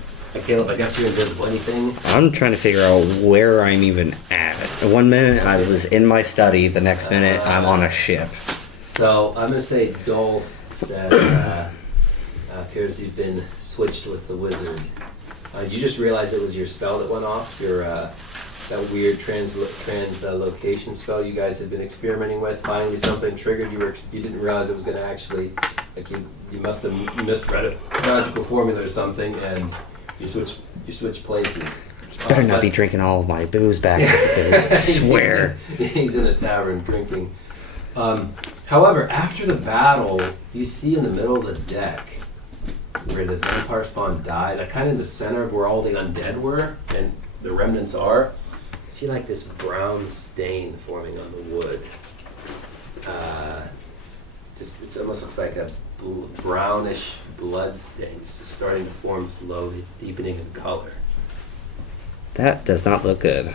Caleb, I guess you're invisible. Anything? I'm trying to figure out where I'm even at. One minute I was in my study, the next minute I'm on a ship. So I'm gonna say Dolph said appears you've been switched with the wizard. You just realized it was your spell that went off. Your that weird translocation spell you guys had been experimenting with. Finally, something triggered. You didn't realize it was gonna actually you must have misread a magical formula or something, and you switch places. Better not be drinking all of my booze back. I swear. He's in a tavern drinking. However, after the battle, you see in the middle of the deck where the vampire spawn died, kind of in the center of where all the undead were and the remnants are, you see like this brown stain forming on the wood. It almost looks like a brownish blood stain. It's just starting to form slowly. It's deepening in color. That does not look good.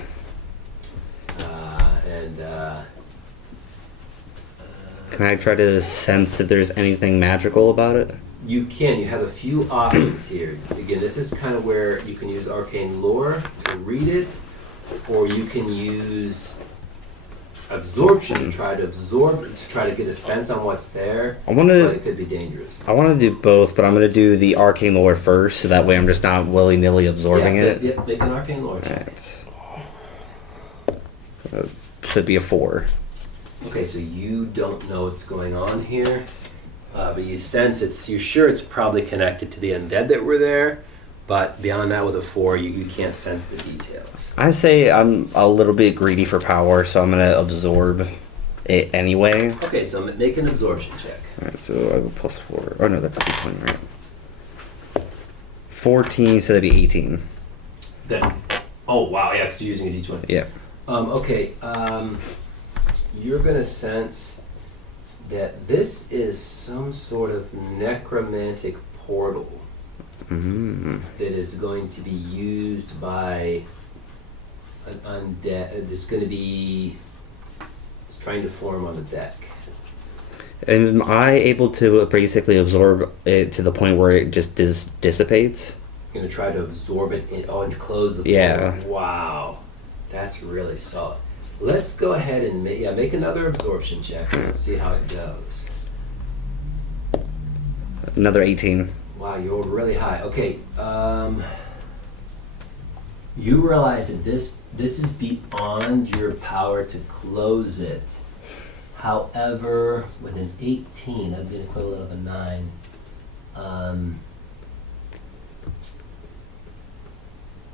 Can I try to sense if there's anything magical about it? You can. You have a few options here. Again, this is kind of where you can use arcane lore to read it, or you can use absorption to try to absorb, to try to get a sense on what's there. I want But to. it could be dangerous. I want to do both, but I'm going to do the arcane lore first, so that way I'm just not willy nilly absorbing it. Yeah, make an arcane lore check. Right. Should be a 4. Okay, so you don't know what's going on here, but you sense you're sure it's probably connected to the undead that were there, but beyond that with a 4, you can't sense the details. I say I'm a little bit greedy for power, so I'm going to absorb it anyway. Okay, so make an absorption check. Alright, so I have a +4. Oh no, that's a d20, right? 14, so that'd be 18. Then, oh wow, yeah, because you're using a d20. Yeah. Okay, you're gonna sense that this is some sort of necromantic portal Mm. that is going to be used by an undead. It's going to be trying to form on the deck. Am I able to basically absorb it to the point where it just dissipates? You're going to try to absorb it and close the portal. Yeah. Wow, that's really solid. Let's go ahead and make another absorption check and see how it goes. Another 18. Wow, you're really high. Okay, you realize that this is beyond your power to close it. However, with an 18, that'd be the equivalent of a 9.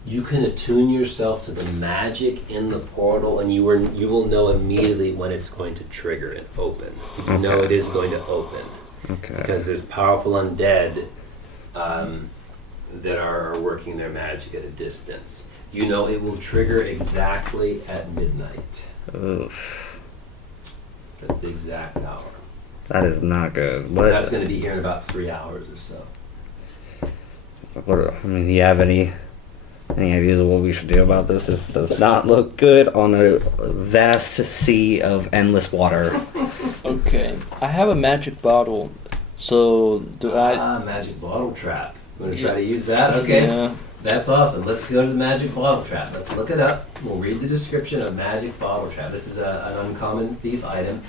You can attune yourself to the magic in the portal, and you will know immediately when it's going to trigger and open. You know Okay. it is going to open. Okay. Because there's powerful undead that are working their magic at a distance. You know it will trigger exactly at midnight. Oof. That's the exact hour. That is not good. And that's going to be here in about 3 hours or so. I mean, do you have any ideas of what we should do about this? This does not look good on a vast sea of endless water. Okay, I have a magic bottle. So do I? Magic bottle trap. You want to try to use that? Okay. Yeah. That's awesome. Let's go to the magic bottle trap. Let's look it up. We'll read the description of magic bottle trap. This is an uncommon thief item.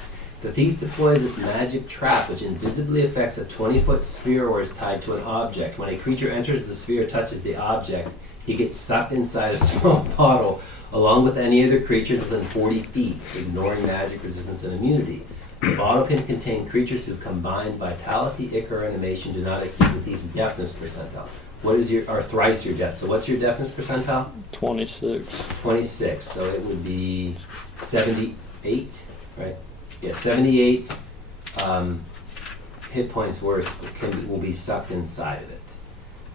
The thief deploys this magic trap, which invisibly affects a 20-foot sphere or is tied to an object. When a creature enters the sphere or touches the object, he gets sucked inside a small bottle, along with any other creatures within 40 feet, ignoring magic resistance and immunity. The bottle can contain creatures whose combined vitality, ichor, or animation do not exceed the thief's deafness percentile. What is or thrice your death? So what's your deafness percentile? 26. 26. So it would be 78, right? Yeah, 78 hit points worth will be sucked inside of it.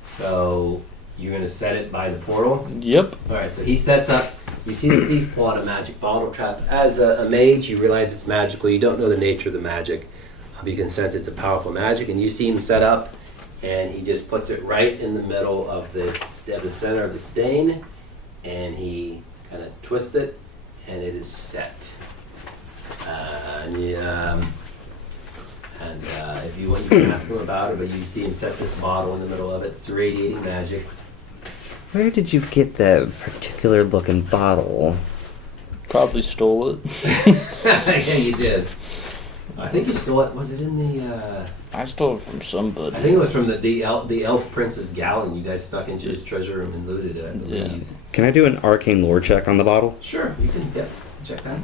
So you're going to set it by the portal? Yep. All right, so he sets up. You see the thief pull out a magic bottle trap. As a mage, you realize it's magical. You don't know the nature of the magic. But you can sense it's a powerful magic. And you see him set up, and he just puts it right in the middle of the center of the stain. And he kind of twists it, and it is set. If you want, you can ask him about it, but you see him set this bottle in the middle of it. It's radiating magic. Where did you get that particular looking bottle? Probably stole it. Yeah, you did. I think you stole it. Was it in the? I stole it from somebody. I think it was from the elf prince's gallon. You guys stuck into his treasure room and looted it, I believe. Yeah. Can I do an arcane lore check on the bottle? Sure, you can check that.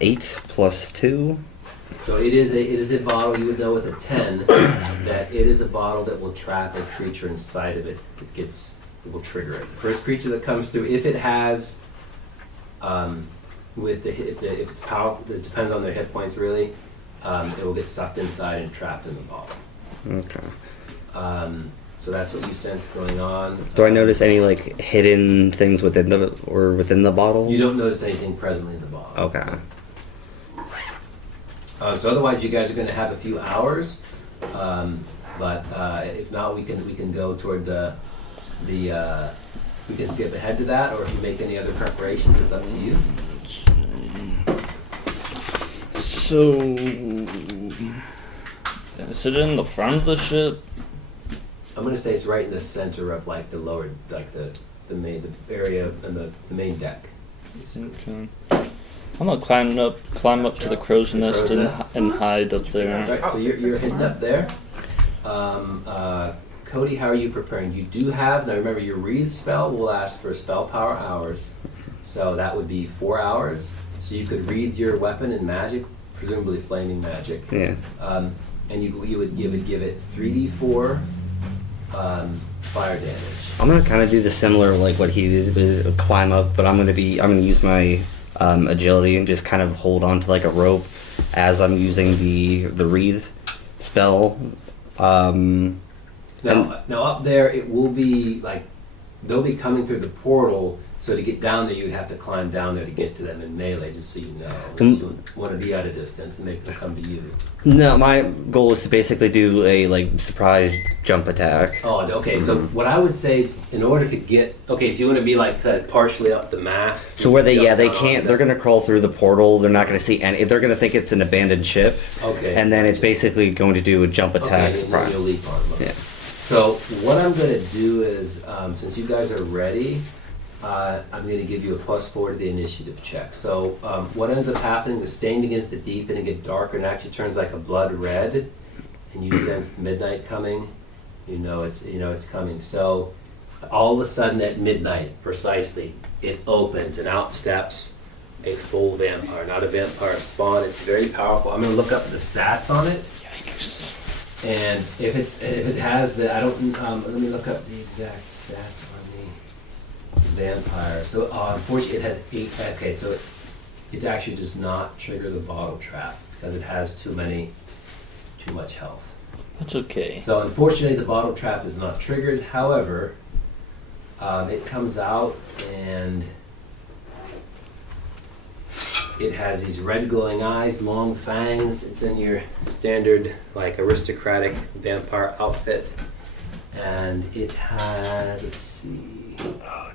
8 + 2. So it is a bottle. You would know with a 10 that it is a bottle that will trap a creature inside of it. It will trigger it. The first creature that comes through, if it has, if it's powerful, it depends on their hit points really. It will get sucked inside and trapped in the bottle. Okay. So that's what you sense going on. Do I notice any like hidden things within the bottle? You don't notice anything presently in the bottle. Okay. So otherwise, you guys are going to have a few hours, but if not, we can go toward we can skip ahead to that, or if you make any other preparations, it's up to you. So, is it in the front of the ship? I'm going to say it's right in the center of like the lower, like the area and the main deck. Okay. I'm gonna climb up to the crow's nest and hide up there. Alright, so you're hidden up there. Cody, how are you preparing? You do have, now remember your wreath spell will ask for spell power hours. So that would be 4 hours. So you could wreath your weapon in magic, presumably flaming magic. Yeah. And you would give it 3d4 fire damage. I'm gonna kind of do the similar like what he did, with climb up, but I'm gonna use my agility and just kind of hold on to like a rope as I'm using the wreath spell. Now up there, it will be like they'll be coming through the portal. So to get down there, you'd have to climb down there to get to them in melee, just so you know. You want to be at a distance and make them come to you. No, my goal is to basically do a like surprise jump attack. Oh, okay. So what I would say is, in order to get, so you want to be like partially up the mast. So where they can't, they're gonna crawl through the portal. They're not gonna see any. They're gonna think it's an abandoned ship. Okay. And then it's basically going to do a jump attack. Okay, Surprise. you'll leap on them. Yeah. So what I'm going to do is, since you guys are ready, I'm going to give you a +4 to the initiative check. So what ends up happening, the stain begins to deepen and get darker and actually turns like a blood red, and you sense midnight coming. You know it's coming. So all of a sudden at midnight, precisely, it opens and out steps a full vampire, not a vampire spawn. It's very powerful. I'm going to look up the stats on it. And if it has the, I don't, let me look up the exact stats on the vampire. So unfortunately it has 8, okay, so it actually does not trigger the bottle trap because it has too much health. That's okay. So unfortunately the bottle trap is not triggered. However, it comes out and it has these red glowing eyes, long fangs. It's in your standard like aristocratic vampire outfit. And it has, let's see. Oh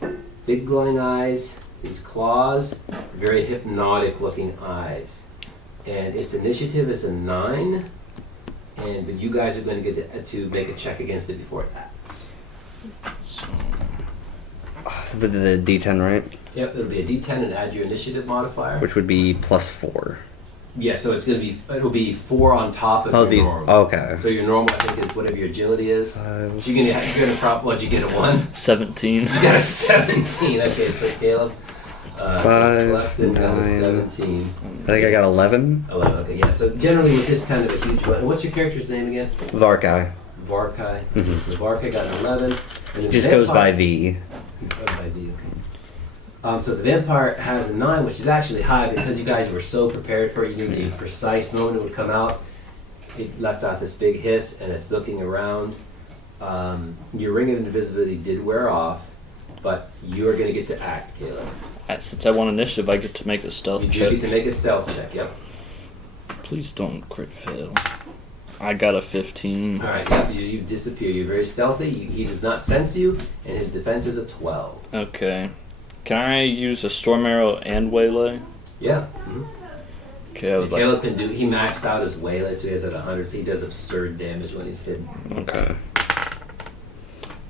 no. Big glowing eyes, these claws, very hypnotic looking eyes. And its initiative is a 9. But you guys are going to get to make a check against it before it acts. So, With the D10, right? Yep, it'll be a D10 and add your initiative modifier. Which would be +4. Yeah, so it'll be 4 on top of your normal. Okay. So your normal, I think, is whatever your agility is. So you're gonna what'd you get, a 1? 17. You got a 17. Okay, so Caleb. 5, Collected, got a 9. 17. I think I got 11. 11. Okay, yeah. So generally with this kind of a huge one, what's your character's name again? Varkai. Varkai. Mhm. So Varkai got an 11. And It the just goes by vampire- V. Oh, by V, okay. So the vampire has a 9, which is actually high because you guys were so prepared for it. You knew the precise moment it would come out. It lets out this big hiss and it's looking around. Your ring of invisibility did wear off, but you're going to get to act, Caleb. Since I won initiative, I get to make a stealth You do check. get to make a stealth check, yep. Please don't crit fail. I got a 15. Alright, yep, you disappear. You're very stealthy. He does not sense you, and his defense is a 12. Okay. Can I use a storm arrow and waylay? Yeah. Mm-hmm. Okay, I would like. Caleb can do, he maxed out his waylay, so he has at 100, so he does absurd damage when he's hidden. Okay.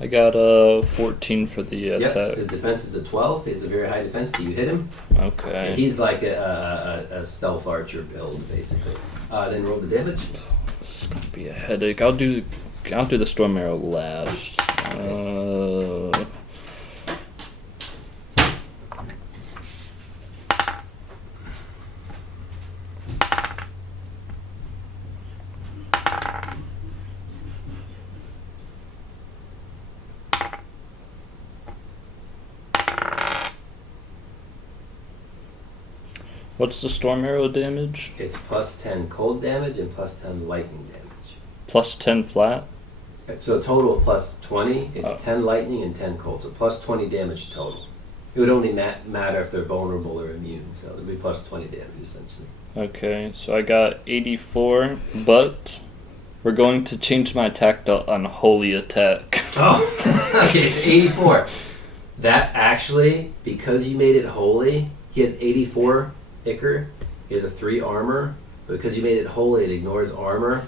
I got a 14 for the Yep, attack. his defense is a 12. He has a very high defense. Do you hit him? Okay. He's like a stealth archer build, basically. Then roll the damage. It's gonna be a headache. I'll do the storm arrow last. What's the storm arrow damage? It's plus 10 cold damage and plus 10 lightning damage. Plus 10 flat? So total of plus 20, it's Oh. 10 lightning and 10 cold, so plus 20 damage total. It would only matter if they're vulnerable or immune, so it would be plus 20 damage essentially. Okay, so I got 84, but we're going to change my attack to unholy attack. Oh, okay, it's 84. That actually, because you made it holy, he has 84 Icar, he has a 3 armor, but because you made it holy, it ignores armor.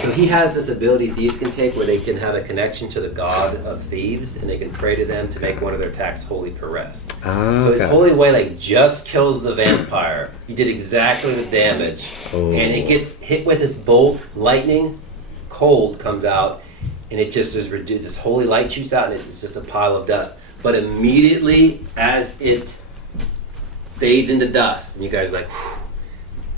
So he has this ability thieves can take where they can have a connection to the god of thieves, and they can pray to them to make one of their attacks holy per rest. So his holy way just kills the vampire. He did exactly the damage, and it gets hit with this bolt. Lightning, cold comes out, and it just is reduced. This holy light shoots out, and it's just a pile of dust. But immediately as it fades into dust, and you guys are like, whew,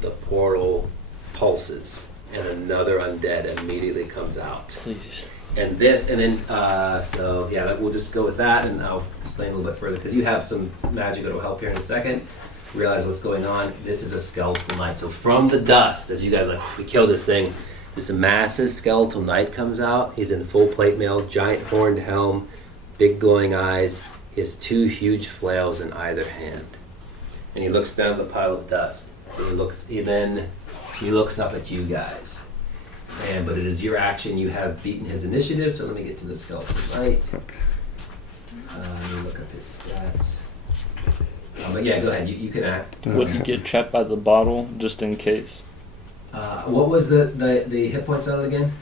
the portal pulses, and another undead immediately comes out. Please. And this, and then, so yeah, we'll just go with that, and I'll explain a little bit further, because you have some magic that will help here in a second. Realize what's going on. This is a skeletal knight. So from the dust, as you guys we kill this thing, this massive skeletal knight comes out. He's in full plate mail, giant horned helm, big glowing eyes. He has 2 huge flails in either hand. And he looks down at the pile of dust. He looks up at you guys. But it is your action. You have beaten his initiative, so let me get to the skeletal knight. Let me look up his stats. But yeah, go ahead. You can act. Would he get trapped by the bottle just in case? What was the hit points on it again?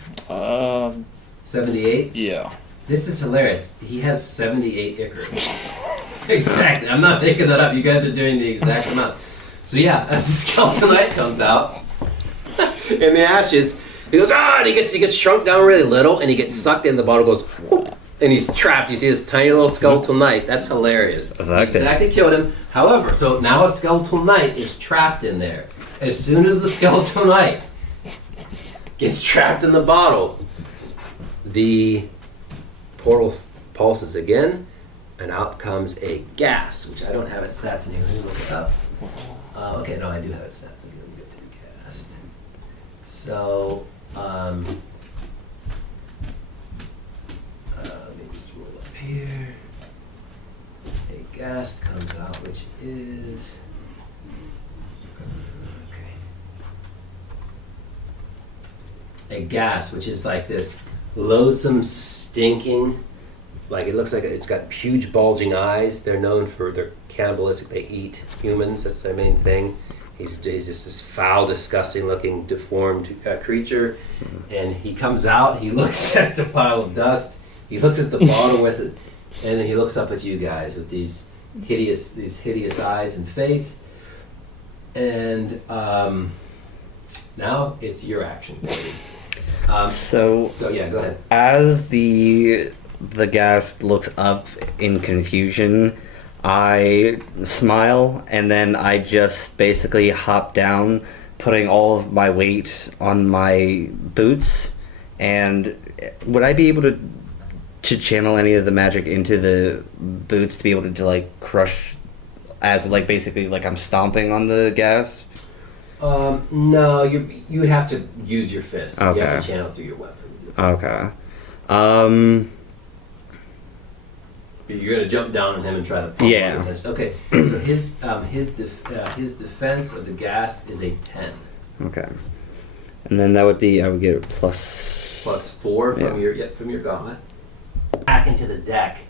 78? Yeah. This is hilarious. He has 78 Icarus. Exactly. I'm not making that up. You guys are doing the exact amount. So yeah, as the skeleton knight comes out in the ashes, he goes, and he gets shrunk down really little, and he gets sucked in. The bottle goes, whoop, and he's trapped. You see this tiny little skeletal knight. That's hilarious. Exactly killed him. However, so now a skeletal knight is trapped in there. As soon as the skeletal knight gets trapped in the bottle, the portal pulses again, and out comes a gas, which I don't have its stats in here. Let me look it up. Okay, no, I do have its stats. Let me get to the cast. So, let me just roll up here. A gas comes out, which is a gas, which is like this loathsome, stinking, like it looks like it's got huge bulging eyes. They're known for their cannibalistic. They eat humans. That's their main thing. He's just this foul, disgusting looking, deformed creature. And he comes out, he looks at the pile of dust, he looks at the bottle with it, and then he looks up at you guys with these hideous eyes and face. And now it's your action, Cody. So yeah, go ahead. As the gas looks up in confusion, I smile, and then I just basically hop down, putting all of my weight on my boots. And would I be able to channel any of the magic into the boots to be able to like crush, as like basically like I'm stomping on the gas? No, you would have to use your fists. Okay. You have to channel through your weapons. Okay. You're gonna jump down on him and try to pump Yeah. him. Okay, so his defense of the gas is a 10. Okay. And then that would be, I would get a plus... Plus 4 from your gauntlet. Back into the deck,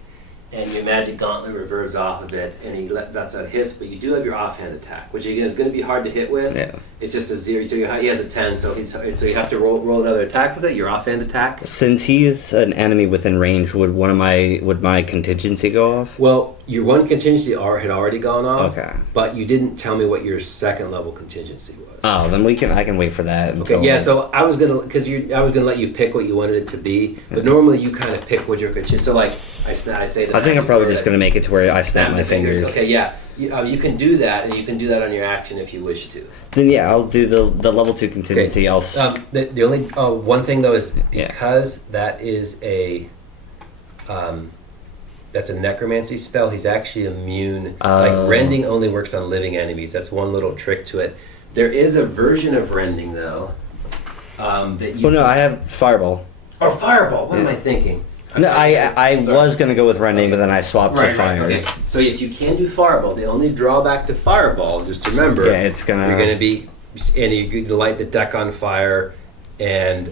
and your magic gauntlet reverts off of it, and that's a hiss, but you do have your offhand attack, which again is going to be hard to hit with. Yeah. It's just a 0. So he has a 10, so you have to roll another attack with it. Your offhand attack. Since he's an enemy within range, would my contingency go off? Well, your one contingency had already gone off. Okay. But you didn't tell me what your second level contingency was. Oh, then I can wait for that until... Okay, yeah, so I was gonna let you pick what you wanted it to be, but normally you kind of pick what your contingency. So like I say that. I think I'm probably just gonna make it to where I snap my fingers. Okay, yeah, you can do that, and you can do that on your action if you wish to. Then yeah, I'll do the level 2 contingency. Okay. The only one thing though is because that is that's a necromancy spell. He's actually immune. Like rending only works on living enemies. That's one little trick to it. There is a version of rending though that you. Well, no, I have fireball. Or fireball. What am I thinking? No, I was gonna go with rending, but then I swapped to fire. Okay. So yes, you can do fireball. The only drawback to fireball, just remember, you're gonna be, and you light the deck on fire, and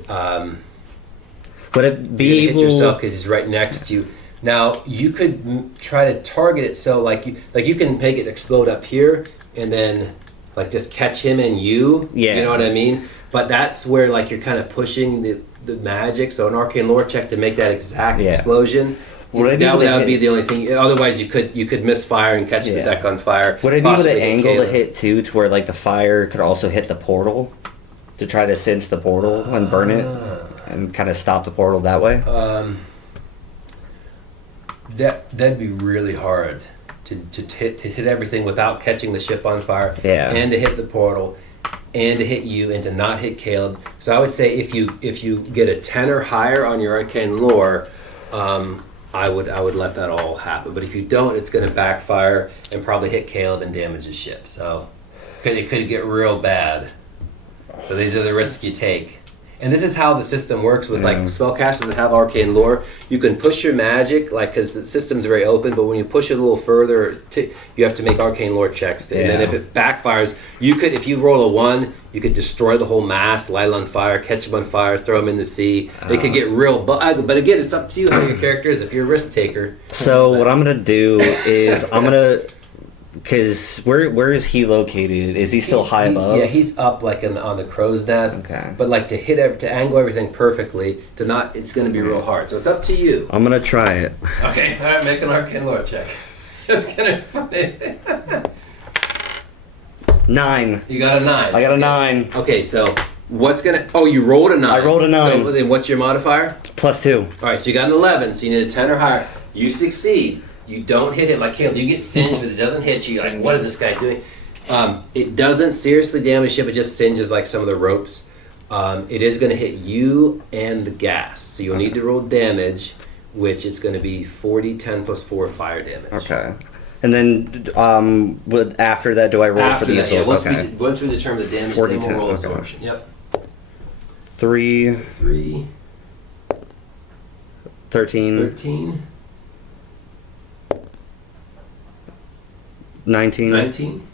would it be you able... hit yourself because he's right next to you. Now you could try to target it so like you can make it explode up here, and then like just catch him and you. Yeah. You know what I mean? But that's where like you're kind of pushing the magic. So an arcane lore check to make that exact explosion. That would be the only thing. Otherwise, you could misfire and catch the deck on fire. Would I be able to angle the hit too, to where like the fire could also hit the portal, to try to cinch the portal and burn it, and kind of stop the portal that way? That'd be really hard to hit everything without catching the ship on fire, and to hit the portal, and to hit you, and to not hit Caleb. So I would say if you get a 10 or higher on your arcane lore, I would let that all happen. But if you don't, it's going to backfire and probably hit Caleb and damage his ship. So it could get real bad. So these are the risks you take. And this is how the system works with like spellcasters that have arcane lore. You can push your magic, like, because the system's very open, but when you push it a little further, you have to make arcane lore checks. And then if it backfires, if you roll a 1, you could destroy the whole mast, light it on fire, catch them on fire, throw them in the sea. It could get real, but again, it's up to you how your character is. If you're a risk taker. So what I'm gonna do is because where is he located? Is he still high above? Yeah, he's up like on the crow's nest. Okay. But like to angle everything perfectly, it's going to be real hard. So it's up to you. I'm gonna try it. Okay. All right. Make an arcane lore check. That's gonna be funny. 9. You got a 9. I got a 9. Okay. So what's gonna? Oh, you rolled a 9. I rolled a 9. So then what's your modifier? +2. All right. So you got an 11. So you need a 10 or higher. You succeed. You don't hit him like Caleb. You get singed, but it doesn't hit you. You're like, what is this guy doing? It doesn't seriously damage ship. It just singes like some of the ropes. It is going to hit you and the gas. So you'll need to roll damage, which is going to be 40, 10 plus 4 fire damage. Okay. And then after that, do I roll for the absorption? Yeah, once we determine the damage, 40, then we'll roll 10, absorption. Yep. 3. So 3. 13. 13. 19. 19.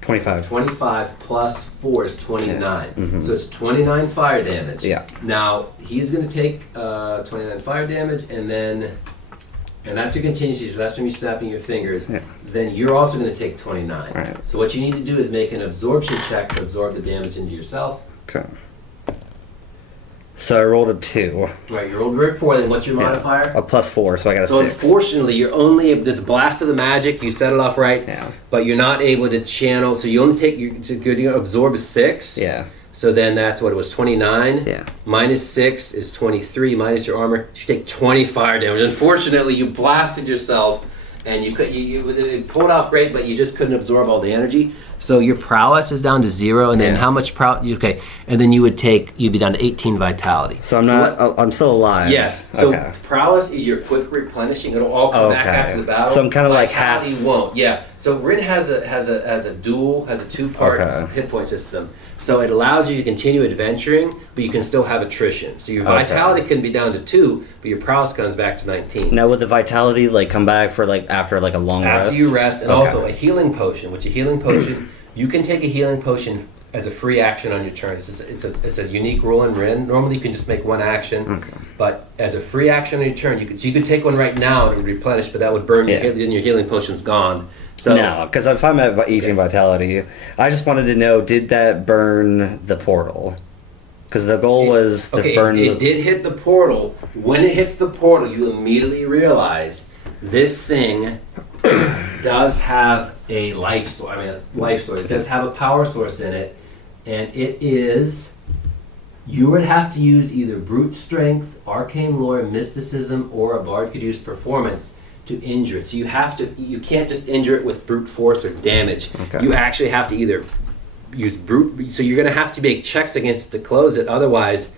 25. 25 plus 4 is 29. Mm-hmm. So it's 29 fire damage. Yeah. Now, he's going to take 29 fire damage, and that's your contingency, so that's from you snapping your fingers. Yeah. Then you're also going to take 29. Right. So what you need to do is make an absorption check to absorb the damage into yourself. Okay. So I rolled a 2. Right, you rolled very poorly. And what's your modifier? A +4, so I got a 6. So unfortunately, you're only able to the blast of the magic. You set it off right, but you're not able to channel. So you only take you absorb a 6. Yeah. So then that's what it was, 29. Yeah. Minus 6 is 23. Minus your armor, you take 20 fire damage. Unfortunately, you blasted yourself, and you pulled off great, but you just couldn't absorb all the energy. So your prowess is down to 0, and then how much prowess? Okay, and then you'd be down to 18 vitality. So I'm still alive. Yes. So prowess is your quick replenishing. It'll all come back after the battle. So I'm kind of like half. Vitality won't. Yeah. So Rin has a 2-part hit point system. So it allows you to continue adventuring, but you can still have attrition. So your vitality can be down to 2, but your prowess comes back to 19. Now would the vitality come back for after a long rest? After you rest, and also a healing potion. Which a healing potion, you can take a healing potion as a free action on your turn. It's a unique rule in Rin. Normally you can just make one action, but as a free action on your turn, you could take one right now and it would replenish, but that would burn your then your healing potion's gone. So no, because if I'm at 18 vitality, I just wanted to know, did that burn the portal? Because the goal was to burn. It did hit the portal. When it hits the portal, you immediately realize this thing does have a life source. It does have a power source in it, and it is. You would have to use either brute strength, arcane lore, mysticism, or a bard could use performance to injure it. So you can't just injure it with brute force or damage. Okay. You actually have to either use brute. So you're going to have to make checks against it to close it. Otherwise,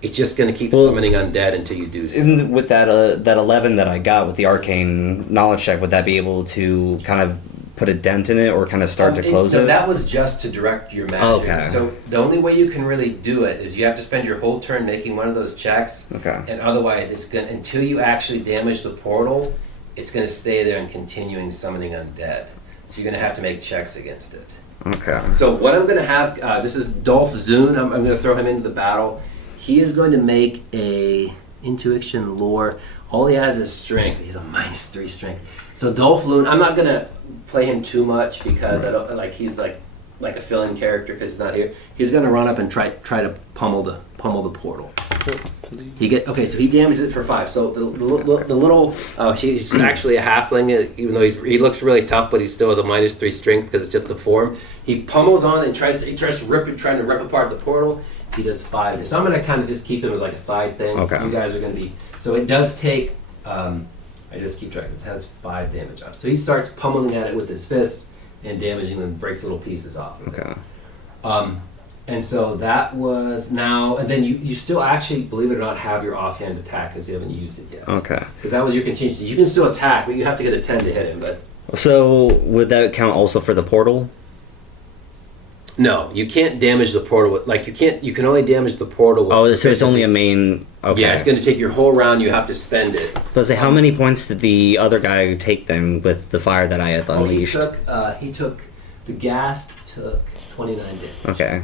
it's just going to keep summoning undead until you do so. With that 11 that I got with the arcane knowledge check, would that be able to kind of put a dent in it or kind of start to close it? That was just to direct your magic. Okay. So the only way you can really do it is you have to spend your whole turn making one of those checks. Okay. And otherwise, until you actually damage the portal, it's going to stay there and continuing summoning undead. So you're going to have to make checks against it. Okay. So what I'm going to have, this is Dolph Zune. I'm going to throw him into the battle. He is going to make a intuition, lore. All he has is strength. He's a -3 strength. So Dolphloon, I'm not gonna play him too much because I don't like he's like a fill-in character because he's not here. He's gonna run up and try to pummel the portal. So he damages it for 5. So the little he's actually a halfling, even though he looks really tough, but he still has a -3 strength because it's just the form. He pummels on and tries to rip apart the portal. He does 5. So I'm gonna kind of just keep him as like a side thing. Okay. You guys are gonna be so it does take. I just keep track. It has 5 damage up. So he starts pummeling at it with his fists and damaging them, breaks little pieces off. Okay. And so that was now, and then you still actually, believe it or not, have your offhand attack because you haven't used it yet. Okay. Because that was your contingency. You can still attack, but you have to get a 10 to hit him. But So would that count also for the portal? no, you can't damage the portal. You can only damage the portal with Oh, so it's only proficiency. a main. Okay. Yeah, it's going to take your whole round. You have to spend it. But say, how many points did the other guy take then with the fire that I had unleashed? He took the ghast took 29 damage. Okay.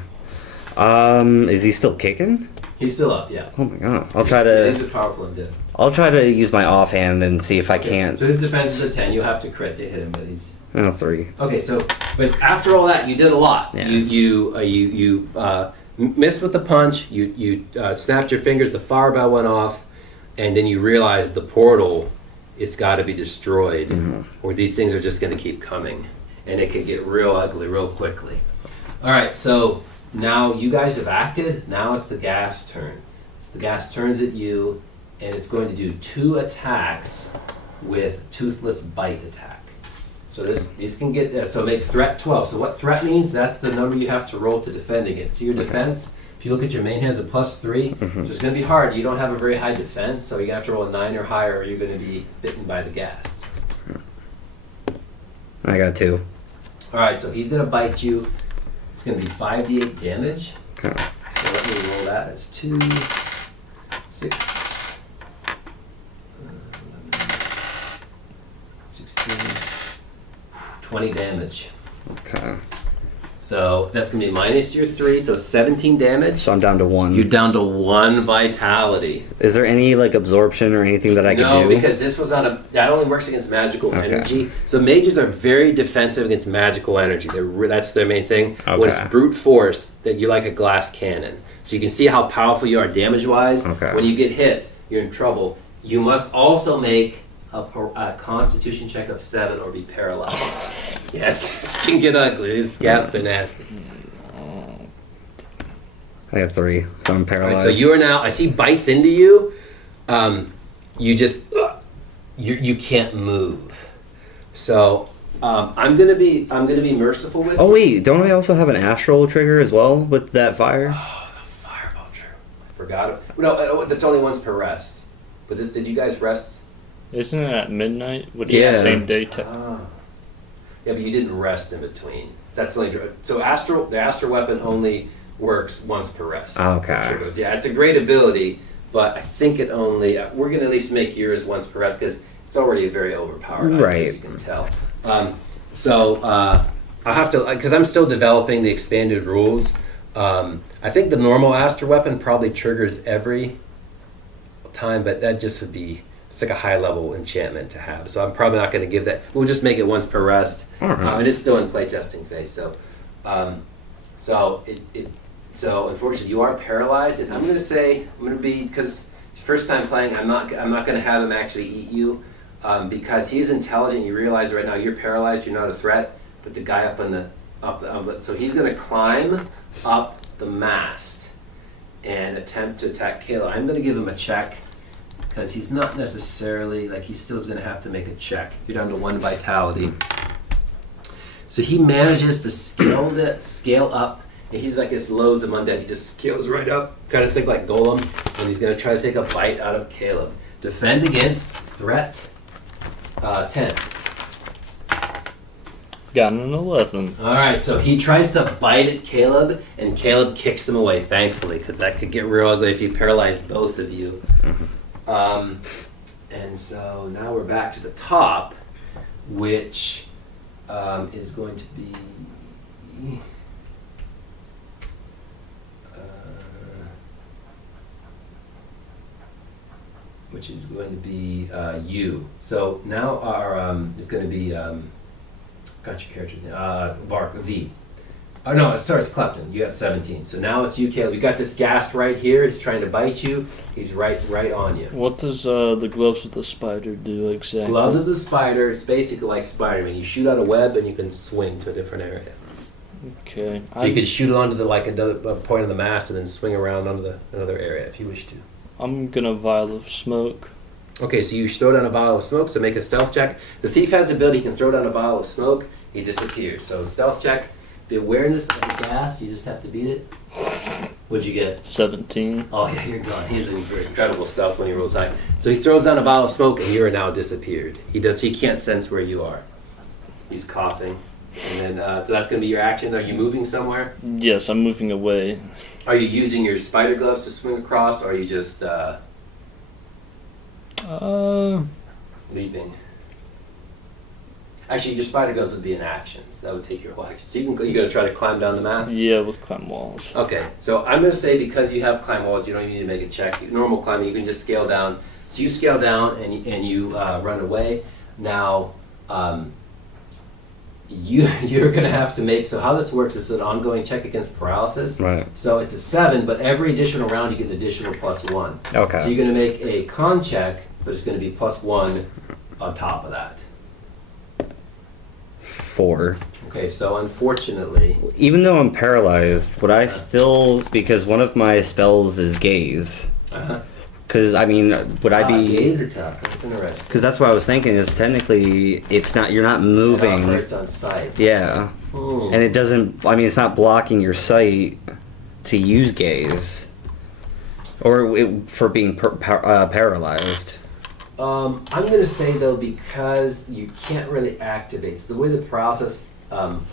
Is he still kicking? He's still up, yeah. Oh my god. I'll try He's to a powerful undead. use my offhand and see if I can't. So his defense is a 10. You have to crit to hit him, but he's 3. okay. So, but after all that, you did a lot. Yeah. You missed with the punch. You snapped your fingers. The fireball went off, and then you realized the portal. It's got to be destroyed, or these things are just going to keep coming, and it can get real ugly real quickly. All right, so now you guys have acted. Now it's the gas turn. So the gas turns at you, and it's going to do 2 attacks with Toothless Bite attack. So these can get, so make threat 12. So what threat means, that's the number you have to roll to defend against. So your defense, if you look at your main hand, is a +3. So it's going to be hard. You don't have a very high defense, so you have to roll a 9 or higher or you're going to be bitten by the gas. I got 2. All right, so he's going to bite you. It's going to be 5d8 damage. Okay. So let me roll that. That's 2, 6, 11, 16, 20 damage. Okay. So that's going to be minus your 3, so 17 damage. So I'm down to 1. You're down to 1 vitality. Is there any like absorption or anything that I can do? No, because this was on that only works against magical energy. So mages are very defensive against magical energy. That's their main thing. Okay. When it's brute force, that you like a glass cannon. So you can see how powerful you are damage-wise. Okay. When you get hit, you're in trouble. You must also make a constitution check of 7 or be paralyzed. Yes, this can get ugly. These gas are nasty. I got 3, so I'm paralyzed. All right, so you are now. I see bites into you. You just you can't move. So I'm gonna be merciful with. Oh you. wait, don't I also have an astral trigger as well with that fire? Oh, the fireball trigger. I forgot it. No, that's only once per rest. But did you guys rest? Isn't it at midnight? Which Yeah. is the same day. Yeah, but you didn't rest in between. That's only so the astral weapon only works once per rest. Okay. Yeah, it's a great ability, but I think it only we're gonna at least make yours once per rest because it's already a very overpowered item, Right. as you can tell. I'll have to because I'm still developing the expanded rules. I think the normal astral weapon probably triggers every time, but that just would be. It's like a high level enchantment to have, so I'm probably not going to give that. We'll just make it once per rest, and it's still in playtesting phase. So unfortunately you are paralyzed, and I'm going to be because first time playing, I'm not going to have him actually eat you because he is intelligent. You realize right now you're paralyzed, you're not a threat, but the guy up so he's going to climb up the mast and attempt to attack Kayla. I'm going to give him a check. Because he's not necessarily, he still is going to have to make a check. You're down to 1 vitality. So he manages to scale up, and he's like this loads of undead. He just scales right up, kind of think like Golem, and he's going to try to take a bite out of Caleb. Defend against threat 10. Got an 11. All right, so he tries to bite at Caleb, and Caleb kicks him away, thankfully, because that could get real ugly if you paralyzed both of you. And so now we're back to the top, which is going to be which is going to be you. So now our is going to be got your character's name Vark V. Oh no, sorry, it's Clepton. You got 17. So now it's you, Caleb. We got this ghast right here. He's trying to bite you. He's right on you. What does the gloves of the spider do exactly? Gloves of the spider. It's basically like Spider-Man. You shoot out a web and you can swing to a different area. Okay. So you could shoot it onto the another point of the mast and then swing around onto another area if you wish to. I'm gonna vial of smoke. Okay, so you throw down a vial of smoke. So make a stealth check. The thief has the ability. He can throw down a vial of smoke. He disappears. So stealth check. The awareness of the gas, you just have to beat it. What'd you get? 17. Oh yeah, you're gone. He's in incredible stealth when he rolls high. So he throws down a vial of smoke and you are now disappeared. He can't sense where you are. He's coughing. And then, so that's going to be your action. Are you moving somewhere? Yes, I'm moving away. Are you using your spider gloves to swing across, or are you just leaping? Actually, your spider gloves would be an action, so that would take your whole action. So you got to try to climb down the mast? Yeah, with climb walls. Okay, so I'm going to say because you have climb walls, you don't even need to make a check. Normal climbing, you can just scale down. So you scale down and you run away. Now, you're going to have to make, so how this works is an ongoing check against paralysis. Right. So it's a 7, but every additional round you get an additional +1. Okay. So you're going to make a con check, but it's going to be +1 on top of that. 4. Okay, so unfortunately, Even though I'm paralyzed, would I still, because one of my spells is gaze. Because I mean, would I be? gaze attack. That's interesting. Because that's what I was thinking. Is technically it's not. You're not moving. It operates on sight. Yeah. And it doesn't. I mean, it's not blocking your sight to use gaze, or for being paralyzed. I'm gonna say though, because you can't really activate. So the way the paralysis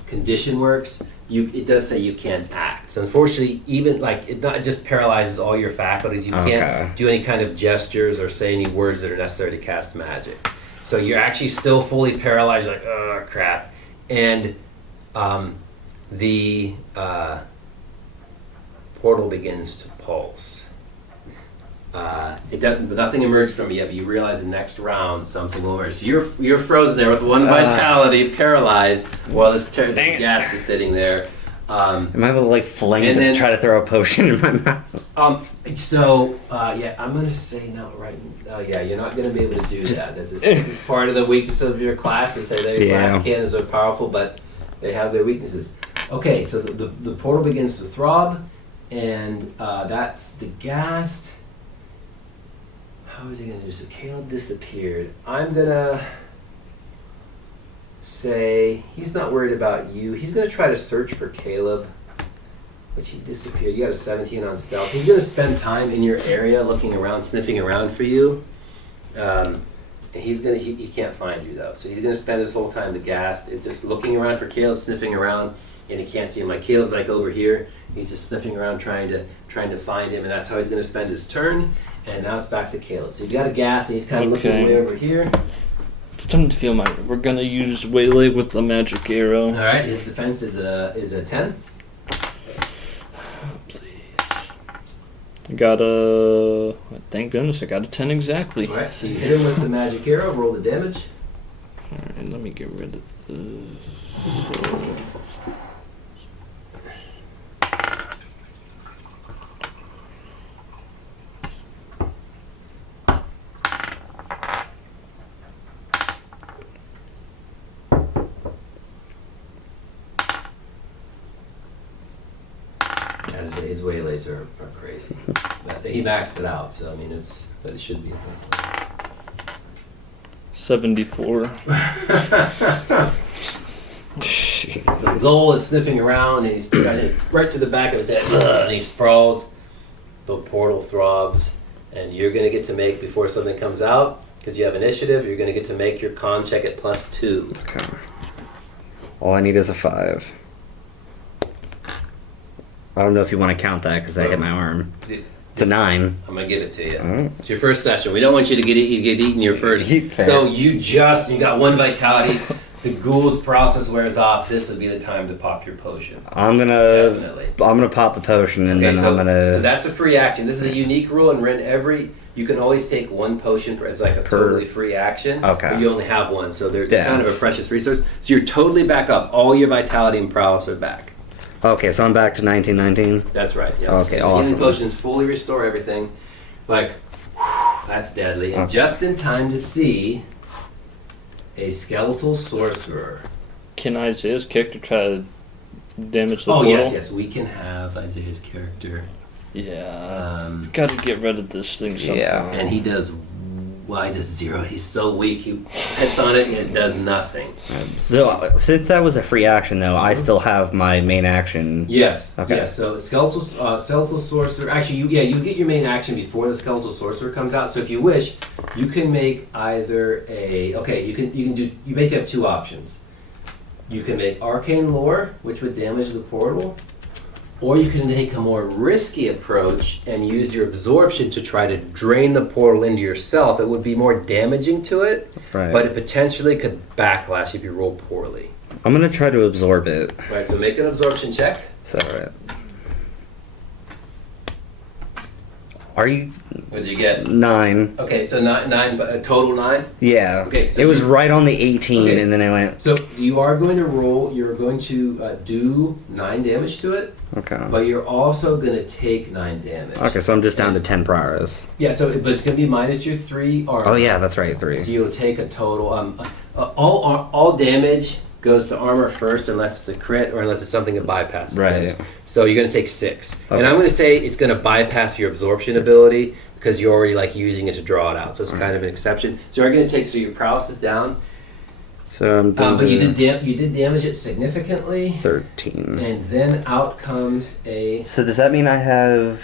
condition works, it does say you can't act. So unfortunately, even like it not just paralyzes all your faculties. You can't do any kind of gestures or say any words that are necessary to cast magic. So you're actually still fully paralyzed. Like, oh crap, and the portal begins to pulse. Nothing emerged from it yet, but you realize the next round something will emerge. So you're frozen there with 1 vitality, paralyzed, while this gas is sitting there. Am I able to like fling it and try to throw a potion in my mouth? Yeah, I'm gonna say no. Right? Yeah, you're not gonna be able to do that. This is part of the weakness of your class. To say their glass cannons are powerful, but they have their weaknesses. Okay, so the portal begins to throb, and that's the ghast. How is he going to do so? Caleb disappeared. I'm going to say he's not worried about you. He's going to try to search for Caleb, which he disappeared. You got a 17 on stealth. He's going to spend time in your area looking around, sniffing around for you. And he can't find you though. So he's going to spend this whole time, the ghast is just looking around for Caleb, sniffing around, and he can't see him. Like Caleb's like over here. He's just sniffing around trying to find him, and that's how he's going to spend his turn. And now it's back to Caleb. So you've got a gas, and he's kind of looking way over here. It's time to feel my. We're gonna use waylay with the magic arrow. All right. His defense is a 10. Please. I got a. Thank goodness I got a 10 exactly. All right. So you hit him with the magic arrow. Roll the damage. All right. Let me get rid of this. His waylays are crazy. But he maxed it out, so I mean but it should be. 74. So Zol is sniffing around, and he's right to the back of his head, and he sprawls. The portal throbs, and you're going to get to make, before something comes out, because you have initiative, you're going to get to make your con check at +2. Okay. All I need is a 5. I don't know if you want to count that because I hit my arm. It's a 9. I'm going to give it to you. Right. It's your first session. We don't want you to get eaten your first. So you got 1 vitality. The ghoul's process wears off. This would be the time to pop your potion. I'm gonna pop the potion, and then I'm gonna. So that's a free action. This is a unique rule, and Ren, every You can always take one potion as like a Per- totally free action. Okay. But you only have one, so they're Yeah. kind of a precious resource. So you're totally back up. All your vitality and prowess are back. Okay, so I'm back to 1919. That's right. Yeah. Okay, The awesome. healing potions fully restore everything. Like, that's deadly. And Okay. just in time to see a skeletal sorcerer. Can Isaiah's character try to damage the Oh portal? yes. We can have Isaiah's character. Yeah. Gotta get rid of this thing somehow. Yeah. And he does. Well, he does 0. He's so weak. He hits on it and it does nothing. So since that was a free action, though, I still have my main action. Yes. Okay. Yes. So the skeletal sorcerer. Actually, you get your main action before the skeletal sorcerer comes out. So if you wish, you can make either a. Okay, you can do. You basically have two options. You can make arcane lore, which would damage the portal, or you can take a more risky approach and use your absorption to try to drain the portal into yourself. It would be more damaging to it, Right. but it potentially could backlash if you roll poorly. I'm gonna try to absorb it. Right. So make an absorption check. Is that right? Are you What did you get? 9? Okay, so nine, but a total 9. Yeah. Okay, so it was you- right on the 18, Okay. and then I went. So you are going to roll. You're going to do 9 damage to it, Okay. but you're also going to take 9 damage. Okay, so I'm just down to 10 priors. Yeah. So, but it's going to be minus your 3 armor. Oh yeah, that's right, 3. So you'll take a total. All damage goes to armor first, unless it's a crit or unless it's something that bypasses. Right. it. So you're going to take 6, Okay. and I'm going to say it's going to bypass your absorption ability because you're already like using it to draw it out. So it's kind of an exception. So you're going to take. So your prowess is down. So I'm down But you to did damage it significantly, 13. and then out comes a. So does that mean I have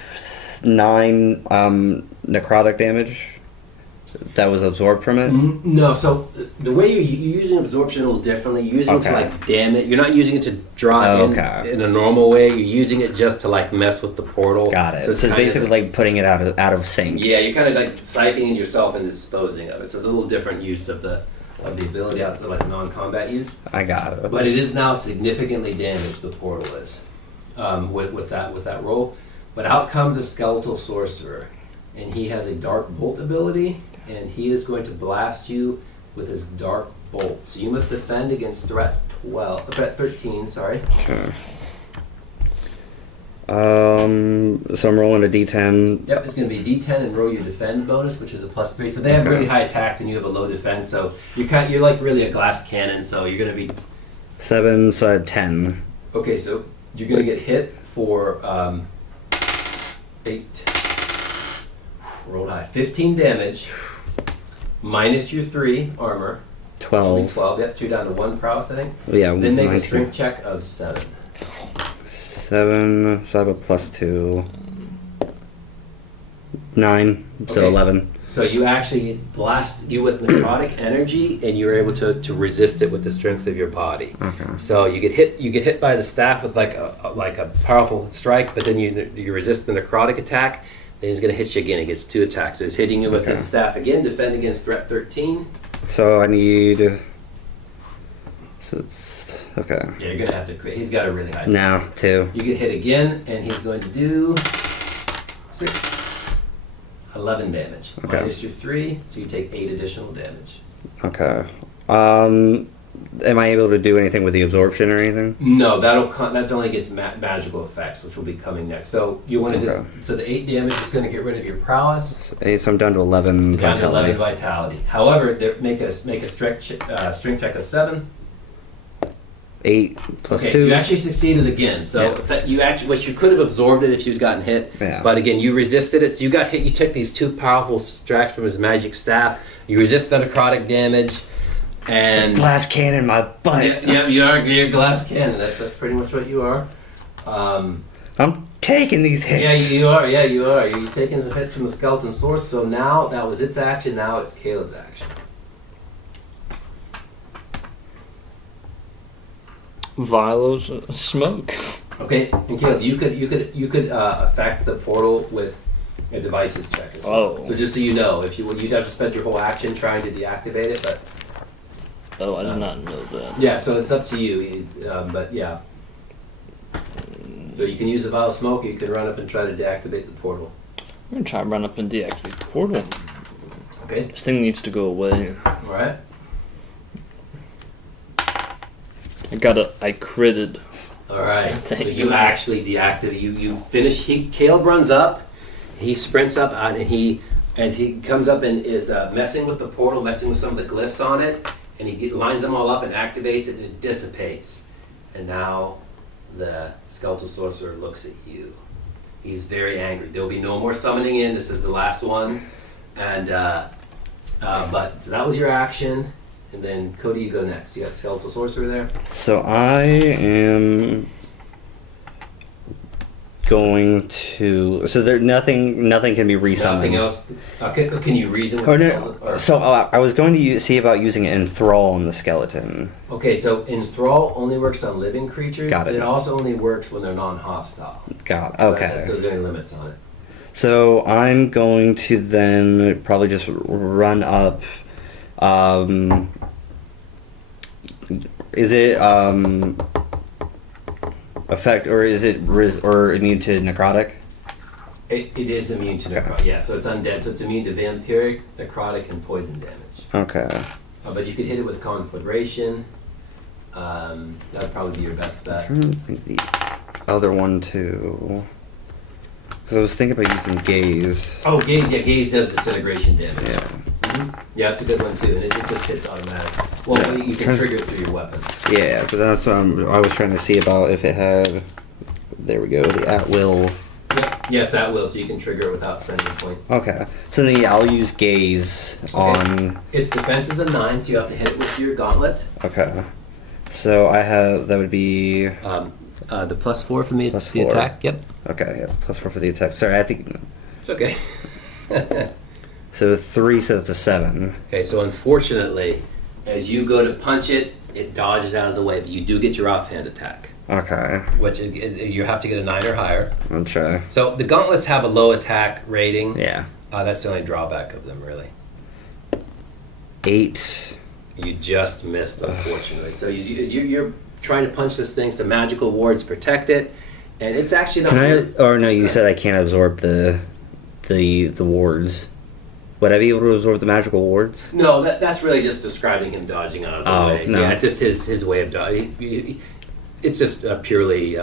9 necrotic damage that was absorbed from it? No, so the way you're using absorption a little differently. You're using it to Okay. like damn it. You're not using it to draw it Okay. in a normal way. You're using it just to like mess with the portal. Got it. So it's kind of basically like putting it out of sync. yeah, you're kind of like siphoning yourself and disposing of it. So it's a little different use of the ability outside of like non-combat use. I got it. But it is now significantly damaged. The portal is with that roll. But out comes a skeletal sorcerer, and he has a dark bolt ability, and he is going to blast you with his dark bolt. So you must defend against threat 13. Sorry. Okay. So I'm rolling a d10. Yep, it's going to be D10 and roll your defend bonus, which is a +3. So they have really high attacks, and you have a low defense. So you're like really a glass cannon. So you're going to be 7, so I had 10. okay. So you're going to get hit for 8. Rolled high, 15 damage. Minus your 3 armor. 12. 12. Yep, so you're down to 1 prowess, I think. Yeah, Then make a 19. strength check of 7. 7, so I have a +2. 9, so Okay. 11. So you actually blast you with necrotic energy, and you're able to resist it with the strength of your body. Okay. So you get hit by the staff with like a powerful strike, but then you resist the necrotic attack. Then he's going to hit you again. He gets 2 attacks. So he's hitting you with Okay. his staff again. Defend against threat 13. So I need. So it's. Okay. Yeah, you're going to have to crit. He's got a really high. Now, 2. You get hit again, and he's going to do 6, 11 damage. Okay. Minus your 3, so you take 8 additional damage. Okay. Am I able to do anything with the absorption or anything? No, that's only gets magical effects, which will be coming next. So you want to Okay. so the 8 damage is going to get rid of your prowess. So 8, so I'm down to 11 Down to vitality. 11 vitality. However, make a strength check of 7. 8 plus Okay, 2. so you actually succeeded again. So Yeah. if that, you actually, which you could have absorbed it if you'd gotten hit. Yeah. But again, you resisted it. So you got hit. You took these 2 powerful strikes from his magic staff. You resist the necrotic damage, and Glass cannon, my butt. yeah, you're a glass cannon. That's pretty much what you are. I'm taking these hits. Yeah, you are. Yeah, you are. You're taking some hits from the skeleton source. So now that was its action. Now it's Caleb's action. Vials of smoke. Okay, and Caleb, you could affect the portal with a devices check. As well. Oh. So just so you know, if you'd have to spend your whole action trying to deactivate it, but Oh, I did not know that. yeah, so it's up to you. But yeah, so you can use a vial of smoke. Or you can run up and try to deactivate the portal. I'm gonna try and run up and deactivate the portal. Okay. This thing needs to go away. Alright. I critted. Alright. So Thank you you. actually deactivate. You finish. Caleb runs up. He sprints up and he comes up and is messing with the portal, messing with some of the glyphs on it, and he lines them all up and activates it, and it dissipates. And now the skeletal sorcerer looks at you. He's very angry. There'll be no more summoning in. This is the last one. And but so that was your action. And then Cody, you go next. You got skeletal sorcerer there. So I am going to. So there nothing can be resummoned. Nothing else. Can you reason with Or the no. skeleton? Or- So I was going to see about using enthrall on the skeleton. Okay, so enthrall only works on living creatures. Got it. But it also only works when they're non-hostile. God. So Okay. there's any limits on it. So I'm going to then probably just run up. Is it effect or is it or immune to necrotic? It is immune to necrotic. Yeah, so it's undead. So it's immune to vampiric, necrotic, and poison damage. Okay. But you could hit it with conflagration. That would probably be your best bet. I'm trying to think the other one too. Because I was thinking about using gaze. Oh, gaze. Yeah, gaze does disintegration damage. Yeah. Yeah, it's a good one too, and it just hits automatic. Well, Yeah. you can trigger it through your weapon. Yeah, but that's what I was trying to see about if it had. There we go. The at will. Yeah, it's at will, so you can trigger it without spending a point. Okay. So then yeah, I'll use gaze on. Its defense is a 9, so you have to hit it with your gauntlet. Okay. So I have that would be. The +4 for me, Plus the 4. attack. Yep, Okay, yeah, +4 for the attack. Sorry, I think. it's okay. So 3, so that's a 7. Okay, so unfortunately, as you go to punch it, it dodges out of the way, but you do get your offhand attack, Okay. which you have to get a 9 or higher. I'll try. So the gauntlets have a low attack rating. Yeah. That's the only drawback of them, really. 8. You just missed, unfortunately. So you're trying to punch this thing, some magical wards protect it, and it's actually not. Can I? Or no, you said I can't absorb the wards. Would I be able to absorb the magical wards? No, that's really just describing him dodging out of the way. No. Yeah, it's just his way of dodging. It's just purely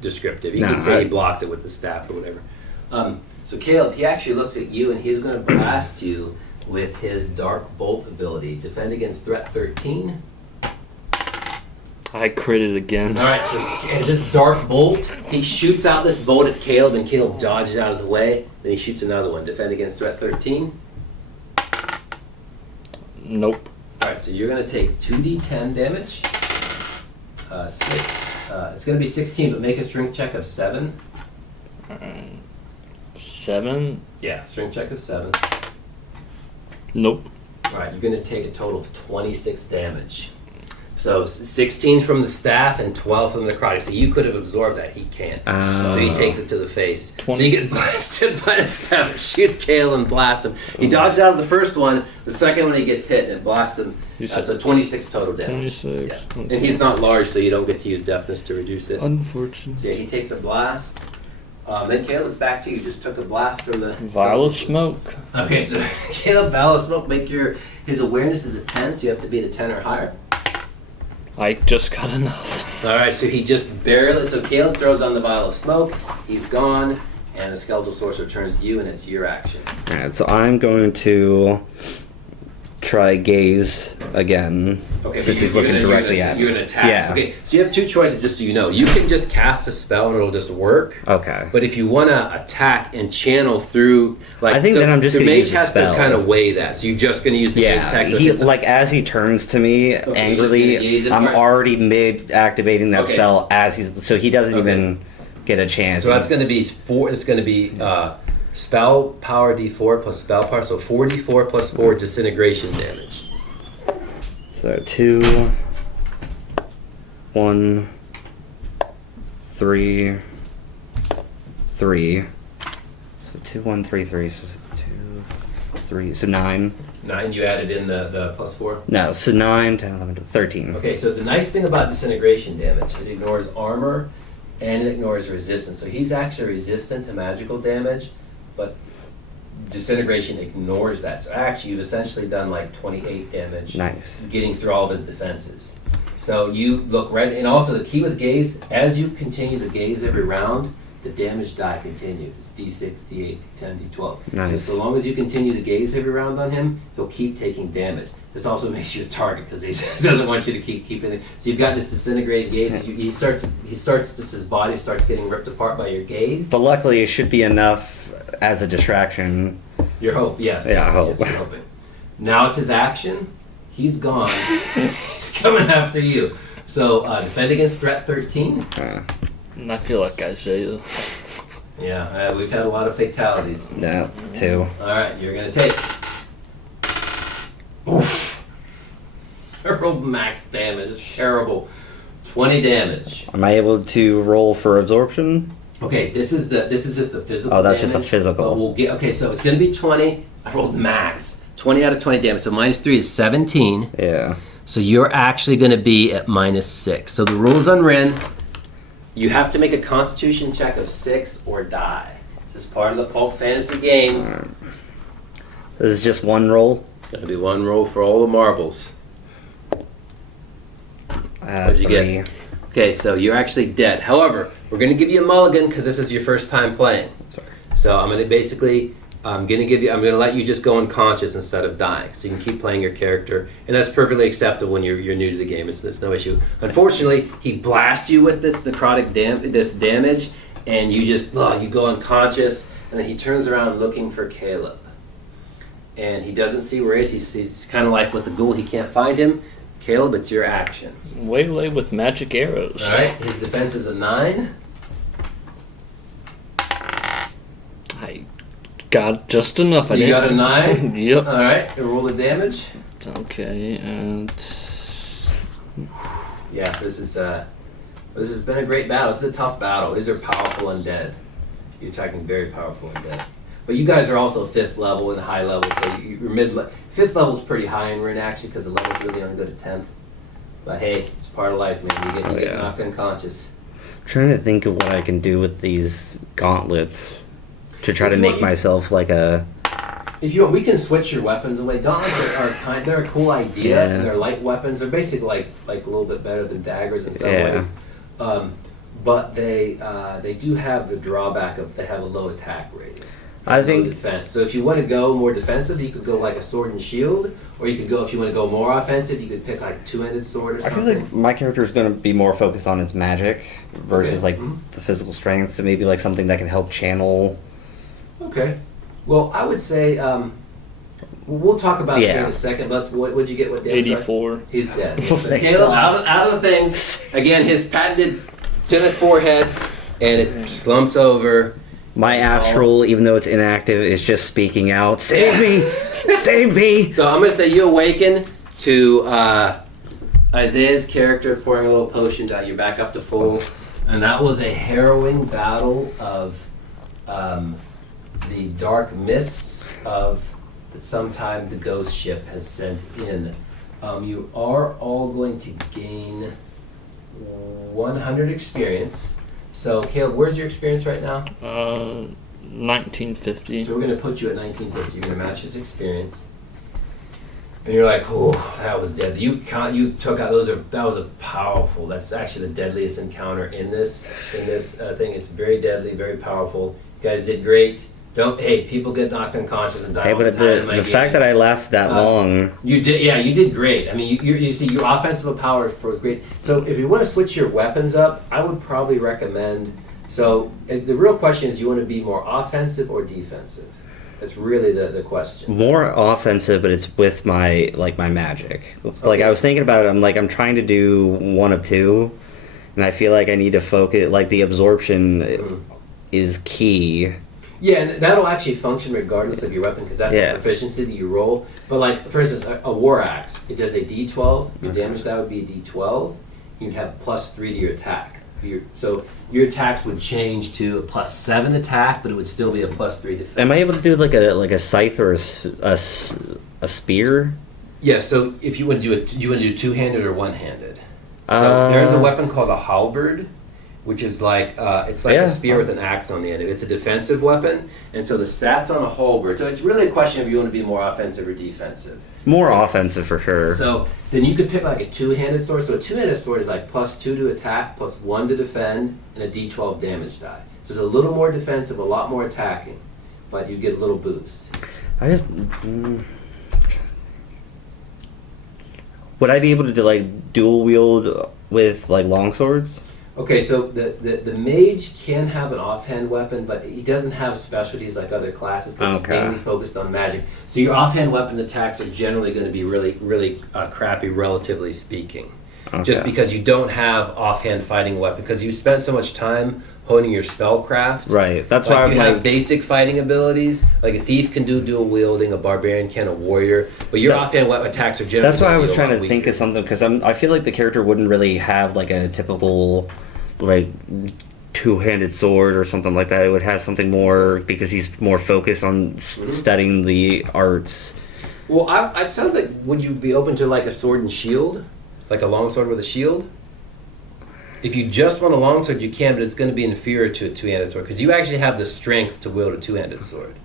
descriptive. You can say he blocks it with the staff or whatever. So Caleb, he actually looks at you and he's going to blast you with his Dark Bolt ability. Defend against threat 13. I critted again. All right, so as this Dark Bolt, he shoots out this bolt at Caleb and Caleb dodges out of the way. Then he shoots another one. Defend against threat 13. Nope. All right, so you're going to take 2d10 damage. 6. It's going to be 16, but make a strength check of 7. 7? Yeah, strength check of 7. Nope. All right, you're going to take a total of 26 damage. So 16 from the staff and 12 from the necrotic. So you could have absorbed that. He can't. So he takes it to the face. 20. So you get blasted by the staff. It shoots Kale and blasts him. He dodged out of the first one. The second one he gets hit and it blasts him. So 26 total damage. 26. Yeah. And he's not large, so you don't get to use deafness to reduce it. Unfortunate. So yeah, he takes a blast. Then Caleb, it's back to you. Just took a blast from the Vial of smoke. Okay, so Caleb, vial of smoke. Make his awareness is a 10, so you have to be at a 10 or higher. I just got enough. All right, so he just barely. So Caleb throws on the vial of smoke. He's gone, and the skeletal sorcerer turns to you, and it's your action. Alright, so I'm going to try gaze again. Okay, since he's looking directly at me. You're gonna attack. Yeah. Okay, so you have two choices, just so you know. You can just cast a spell and it'll just work. Okay. But if you want to attack and channel through, like, I think so then I'm just the gonna mage use the has spell. to kind of weigh that. So you're just going to use the gaze Yeah, attack. So he it's like as he turns to me Okay, he's gonna angrily, gaze at I'm Mark. already mid activating that Okay. spell as he's so he doesn't Okay. even get a chance. So that's going to be 4. It's going to be spell power d4 plus spell power. So 4d4 plus 4 disintegration damage. So 2, 1, 3, 3. So 2, 1, 3, 3. So 2, 3. So 9. 9. You added in the plus 4. No, so 9, 10, 11, 12, 13. Okay, so the nice thing about disintegration damage, it ignores armor and it ignores resistance. So he's actually resistant to magical damage, but disintegration ignores that. So actually, you've essentially done like 28 damage. Nice. Getting through all of his defenses. So you look right, and also the key with gaze, as you continue to gaze every round, the damage die continues. It's D6, D8, D10, D12. Nice. So long as you continue to gaze every round on him, he'll keep taking damage. This also makes you a target because he doesn't want you to keep keeping it. So you've got this disintegrated gaze. He starts. His body starts getting ripped apart by your gaze. But luckily, it should be enough as a distraction. Your hope, yes. Yeah, yes, hope. Yes, you're hoping. Now it's his action. He's gone. He's coming after you. So defend against threat 13. I feel like Isaiah. Yeah, we've had a lot of fatalities. No, 2. All right, you're gonna take. Oof. I rolled max damage. It's terrible. 20 damage. Am I able to roll for absorption? Okay, this is just the physical. Oh, that's damage, just the physical. But we'll get. Okay, so it's gonna be 20. I rolled max. 20 out of 20 damage. So -3 is 17. Yeah. So you're actually going to be at -6. So the rules on Ren, you have to make a Constitution check of 6 or die. This is part of the Pulp Fantasy game. This is just one roll. Going to be one roll for all the marbles. What'd you 3. get? Okay, so you're actually dead. However, we're going to give you a mulligan because this is your first time playing. So I'm going to basically. I'm going to let you just go unconscious instead of dying, so you can keep playing your character, and that's perfectly acceptable when you're new to the game. It's no issue. Unfortunately, he blasts you with this necrotic damage, and you just you go unconscious, and then he turns around looking for Caleb, and he doesn't see where he is. He's kind of like with the ghoul. He can't find him. Caleb, it's your action. Waylay with magic arrows. All right. His defense is a 9. I got just enough. You got a 9? Yep. All right. Roll the damage. Okay, and Yeah, this has been a great battle. This is a tough battle. These are powerful undead. You're attacking very powerful undead. But you guys are also 5th level and high level, so you're 5th level is pretty high in Ren actually because the levels really only go to 10th. But hey, it's part of life, man. You get knocked unconscious. I'm trying to think of what I can do with these gauntlets to try to make myself like a. If you want, we can switch your weapons away. Gauntlets they're a cool idea. Yeah. And they're light weapons. They're basically like a little bit better than daggers in some Yeah. ways. But they do have the drawback of they have a low attack rating. I Low think defense. So if you want to go more defensive, you could go like a sword and shield, or you could go if you want to go more offensive, you could pick like a two-handed sword or I something. feel like my character is going to be more focused on his magic versus Okay. like Mhm. the physical strength. So maybe like something that can help channel. Okay. Well, I would say we'll talk about it in a second. But what'd you get? What damage? 84. He's dead. Oh, So thank Caleb, God. out of the things, again, his patented to the forehead, and it slumps over. My astral, even though it's inactive, is just speaking out. Save me! Save me! So I'm going to say you awaken to Isaiah's character pouring a little potion down. You're back up to full. And that was a harrowing battle of the dark mists that sometime the ghost ship has sent in. You are all going to gain 100 experience. So, Caleb, where's your experience right now? 1950. So we're going to put you at 1950. You're going to match his experience. And you're like, oh, that was dead. You took out that was a powerful. That's actually the deadliest encounter in this thing. It's very deadly, very powerful. You guys did great. People get knocked unconscious and die Hey, all but the time in my the fact that I lasted that long. You did great. I mean, you see, your offensive power was great. So if you want to switch your weapons up, I would probably recommend. So the real question is, do you want to be more offensive or defensive? That's really the question. More offensive, but it's with my magic. Like I was thinking about it, I'm trying to do one of two, and I feel like I need to focus. Like the absorption is key. Yeah, and that'll actually function regardless of your weapon because that's a proficiency that you roll. But like, for instance, a war axe, it does a D12. Your damage die would be a D12. You'd have +3 to your attack. So your attacks would change to a +7 attack, but it would still be a +3 defense. Am I able to do like a scythe or a spear? Yeah. So if you want to do two-handed or one-handed. So there's a weapon called a halberd, which is like it's like Yeah. a spear with an axe on the end of it. It's a defensive weapon, and so the stats on a halberd. So it's really a question of you want to be more offensive or defensive. More offensive for sure. So then you could pick like a two-handed sword. So a two-handed sword is like +2 to attack, +1 to defend, and a D12 damage die. So it's a little more defensive, a lot more attacking, but you get a little boost. I just. Would I be able to do, like, dual wield with like long swords? Okay, so the mage can have an offhand weapon, but he doesn't have specialties like other classes because he's mainly focused on magic. So your offhand weapon attacks are generally going to be really crappy, relatively speaking. Okay. Just because you don't have offhand fighting weapon, because you spent so much time honing your spellcraft. Right. That's why I'm you have like basic fighting abilities. Like a thief can do dual wielding, a barbarian can, a warrior. But your offhand weapon attacks are generally. That's why I was gonna be a trying lot to think weaker. of something because I feel like the character wouldn't really have like a typical like two-handed sword or something like that. It would have something more because he's more focused on studying the arts. Well, it sounds like, would you be open to like a sword and shield? Like a longsword with a shield? If you just want a longsword, you can, but it's going to be inferior to a two-handed sword because you actually have the strength to wield a two-handed sword.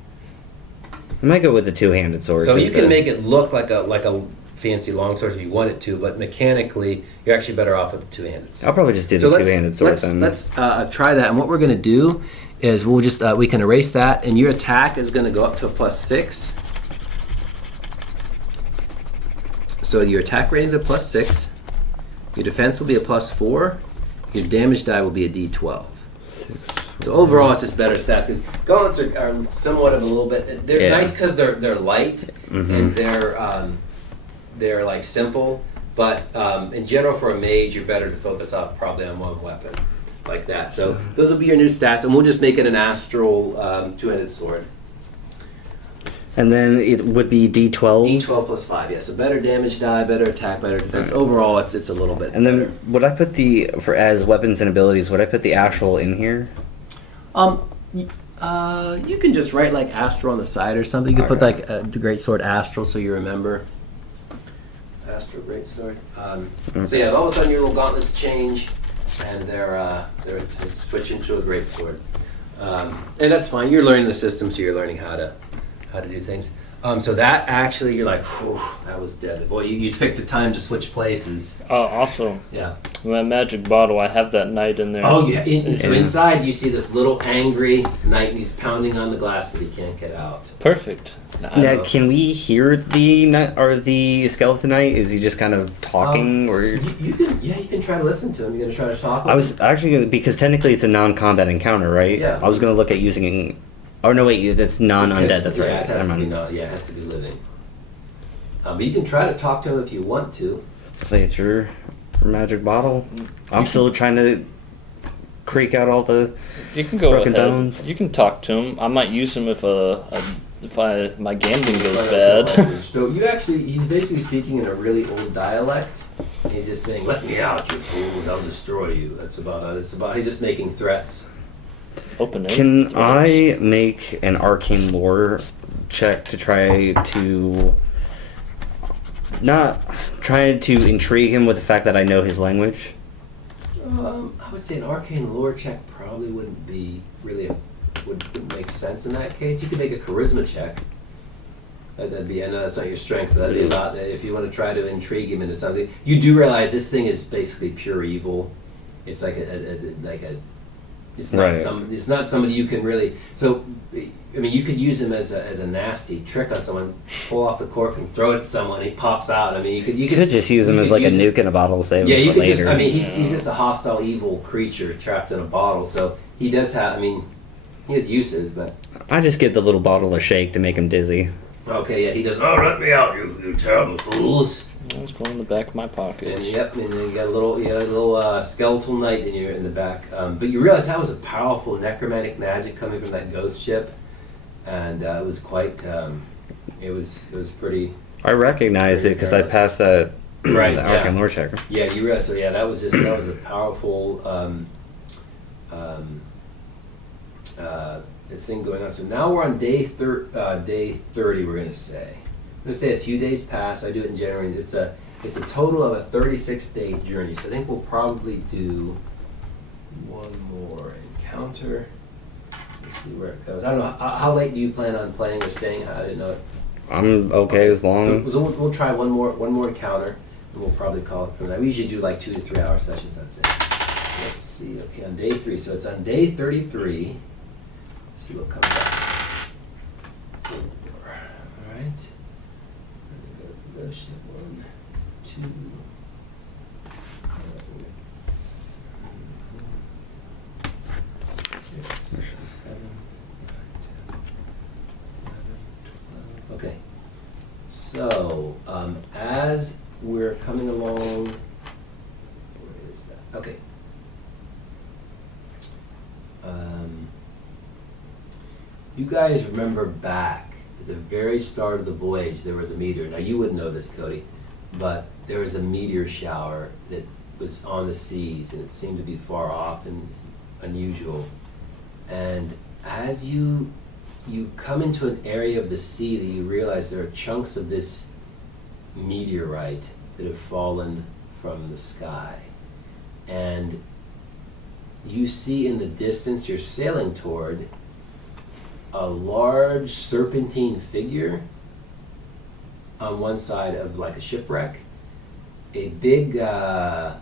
I might go with the two-handed sword. So you just can to- make it look like a fancy longsword if you want it to, but mechanically, you're actually better off with the two-handed sword. I'll probably just do So the two-handed sword then. Let's try that, and what we're going to do is we'll just we can erase that, and your attack is going to go up to a +6. So your attack rating is a +6. Your defense will be a +4. Your damage die will be a D12. So overall, it's just better stats because gauntlets are somewhat of a little bit. They're nice because they're light and they're like simple. But in general, for a mage, you're better to focus off probably on one weapon like that. So those will be your new stats, and we'll just make it an astral two-handed sword. And then it would be D12. D12 +5, yeah. So better damage die, better attack, better defense. Overall, it's a little bit. And better. then would I put as weapons and abilities? Would I put the astral in here? You can just write like astral on the side or something. You can put like the great sword astral so you remember. Astral great sword. So yeah, all of a sudden your little gauntlets change, and they're switching to a great sword. And that's fine. You're learning the system, so you're learning how to do things. So that actually, you're like, whew, that was deadly. Boy, you picked a time to switch places. Also, Yeah. my magic bottle, I have that knight in there. Oh, yeah. So inside you see this little angry knight, and he's pounding on the glass, but he can't get out. Perfect. Now, can we hear the skeleton knight? Is he just kind of talking, or? You can try to listen to him. You're gonna try to talk. I was actually gonna, because technically it's a non-combat encounter, right? Yeah. I was gonna look at using. Oh no, wait, that's non-undead. That's right. Yeah, it has Never to be mind. it has to be living. But you can try to talk to him if you want to. Say it's your magic bottle. I'm still trying to creak out all the. You can go Broken ahead. bones. You can talk to him. I might use him if my gambling goes bad. So he's basically speaking in a really old dialect. And he's just saying, "Let me out, you fools! I'll destroy you." That's about it. He's just making threats. Open it. Can I make an arcane lore check to try to intrigue him with the fact that I know his language? I would say an arcane lore check probably wouldn't be really wouldn't make sense in that case. You could make a charisma check. That'd be, I know that's not your strength, but that'd be about if you want to try to intrigue him into something. You do realize this thing is basically pure evil. It's like it's not Right. it's not somebody you can really. So I mean, you could use him as a nasty trick on someone. Pull off the cork and throw it at someone. He pops out. I mean, you could just use him as like a nuke in a bottle, save yeah, him you for could later. just. I mean, he's just a hostile, evil creature trapped in a bottle. So he does have. I mean, he has uses, but I just give the little bottle a shake to make him dizzy. okay, yeah, he does. Oh, let me out, you terrible fools! Let's go in the back of my And pockets. yep, and then you got a little skeletal knight in the back. But you realize that was a powerful necromantic magic coming from that ghost ship, and it was quite. It was pretty. I recognized it because I passed that Right, the yeah. arcane lore check. Yeah, you realize. So yeah, that was a powerful thing going on. So now we're on day 30. We're gonna say. I'm gonna say a few days pass. I do it in January. It's a total of a 36-day journey. So I think we'll probably do one more encounter. Let's see where it goes. I don't know. How late do you plan on playing or staying? I didn't know it. I'm okay as long. So we'll try one more encounter, and we'll probably call it from that. We usually do like 2 to 3 hour sessions. I'd say. Let's see. Okay, on day 3. So it's on day 33. Let's see what comes up. 4. All right. And it goes to the ship. 1, 2. 6, 7, 8, 9, 10, 11, 12. Okay. So, as we're coming along, where is that? Okay. You guys remember back at the very start of the voyage, there was a meteor. Now, you wouldn't know this, Cody, but there was a meteor shower that was on the seas, and it seemed to be far off and unusual. And as you come into an area of the sea that you realize there are chunks of this meteorite that have fallen from the sky. And you see in the distance you're sailing toward a large serpentine figure on one side of like a shipwreck. A big, it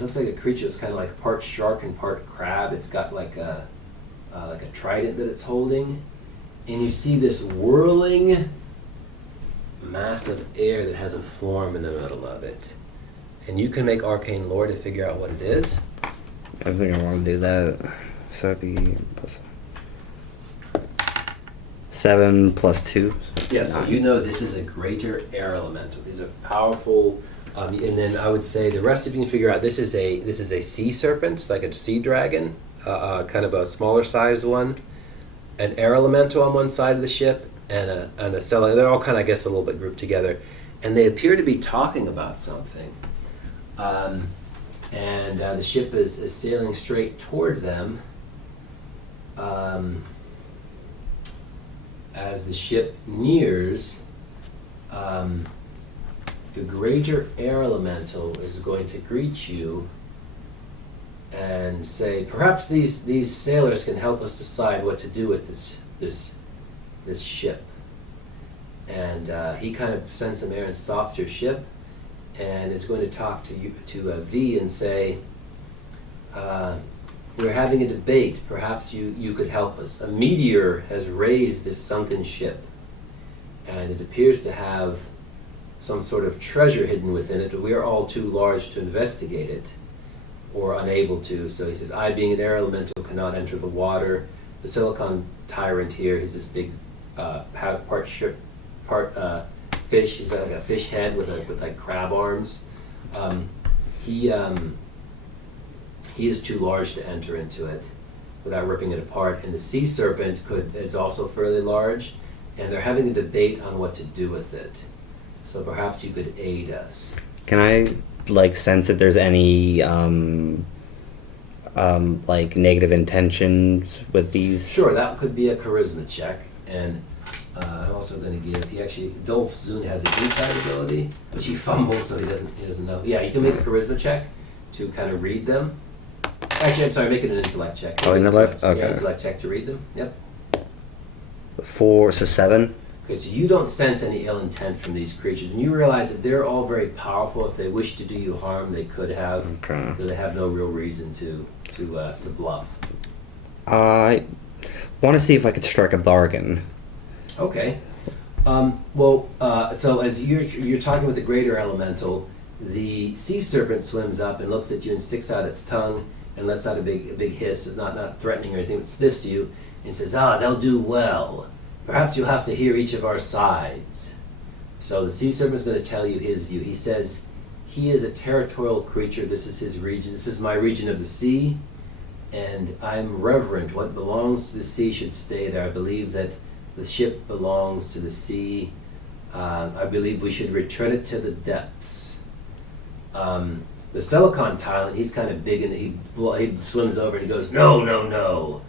looks like a creature that's kind of like part shark and part crab. It's got like a trident that it's holding. And you see this whirling mass of air that has a form in the middle of it. And you can make arcane lore to figure out what it is. I think I want to do that. So that'd be plus 7 plus 2. Yeah, so you know this is a greater air elemental. These are powerful, and then I would say the rest of you can figure out this is a sea serpent. It's like a sea dragon, kind of a smaller sized one, an air elemental on one side of the ship, and a cell. They're all kind of, I guess, a little bit grouped together, and they appear to be talking about something. And the ship is sailing straight toward them. As the ship nears, the greater air elemental is going to greet you and say, perhaps these sailors can help us decide what to do with this ship. And he kind of sends some air and stops your ship, and is going to talk to you, to V, and say, we're having a debate. Perhaps you could help us. A meteor has raised this sunken ship, and it appears to have some sort of treasure hidden within it, but we are all too large to investigate it, or unable to. So he says, I, being an air elemental, cannot enter the water. The silicon tyrant here, he's this big part fish. He's like a fish head with like crab arms. He is too large to enter into it without ripping it apart. And the sea serpent is also fairly large, and they're having a debate on what to do with it. So perhaps you could aid us. Can I sense if there's any negative intentions with these? Sure, that could be a charisma check. And I'm also going to give. Dolph Zun has an insight ability, but he fumbles, so he doesn't know. Yeah, you can make a charisma check to kind of read them. Actually, I'm sorry, make it an intellect check. Oh, intellect? Okay. Yeah, intellect check to read them. Yep. 4, so 7. Okay, so you don't sense any ill intent from these creatures, and you realize that they're all very powerful. If they wish to do you harm, they could have, Okay. because they have no real reason to bluff. I want to see if I could strike a bargain. Okay. So as you're talking with the greater elemental, the sea serpent swims up and looks at you and sticks out its tongue and lets out a big hiss, not threatening or anything, but sniffs you and says, they'll do well. Perhaps you'll have to hear each of our sides. So the sea serpent's going to tell you his view. He says he is a territorial creature. This is his region. This is my region of the sea, and I'm reverent. What belongs to the sea should stay there. I believe that the ship belongs to the sea. I believe we should return it to the depths. The silicon tyrant, he's kind of big, and he swims over and he goes, No.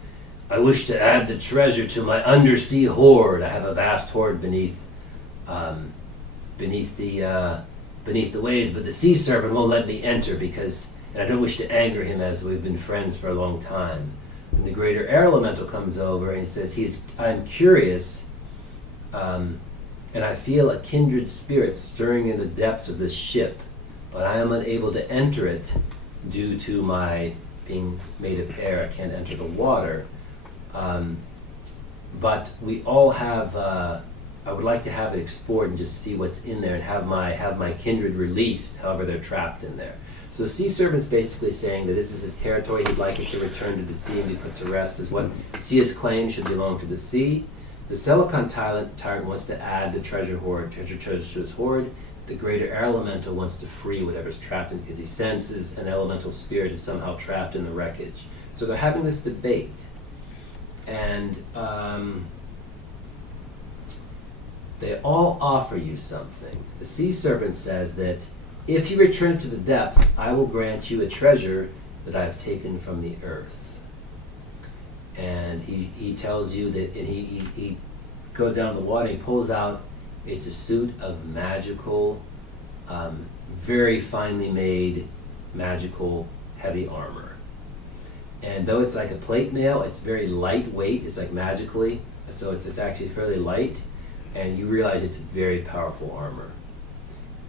I wish to add the treasure to my undersea hoard. I have a vast hoard beneath the waves, but the sea serpent won't let me enter because and I don't wish to anger him as we've been friends for a long time. And the greater air elemental comes over and he says, I'm curious, and I feel a kindred spirit stirring in the depths of this ship, but I am unable to enter it due to my being made of air. I can't enter the water. But we all have, I would like to have it explored and just see what's in there and have my kindred released, however they're trapped in there. So the sea serpent's basically saying that this is his territory, he'd like it to return to the sea and be put to rest, as what sea has claimed should belong to the sea. The Silicon tyrant wants to add the treasure to his hoard. The greater air elemental wants to free whatever's trapped in, because he senses an elemental spirit is somehow trapped in the wreckage. So they're having this debate. And they all offer you something. The sea serpent says that if you return to the depths, I will grant you a treasure that I have taken from the earth. And he tells you that, and he goes down in the water, he pulls out, it's a suit of magical, very finely made, magical, heavy armor. And though it's like a plate mail, it's very lightweight, it's like magically, so it's actually fairly light, and you realize it's very powerful armor.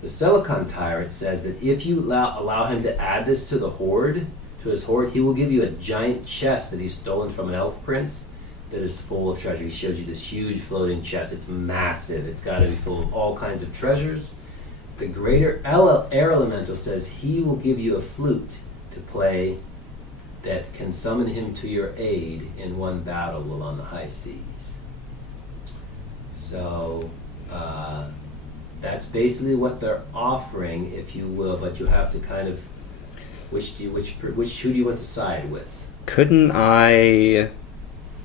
The Silicon tyrant says that if you allow him to add this to his hoard, he will give you a giant chest that he's stolen from an elf prince that is full of treasure. He shows you this huge floating chest. It's massive. It's got to be full of all kinds of treasures. The greater air elemental says he will give you a flute to play that can summon him to your aid in one battle while on the high seas. So that's basically what they're offering, if you will, but you have to kind of, who do you want to side with? Couldn't I,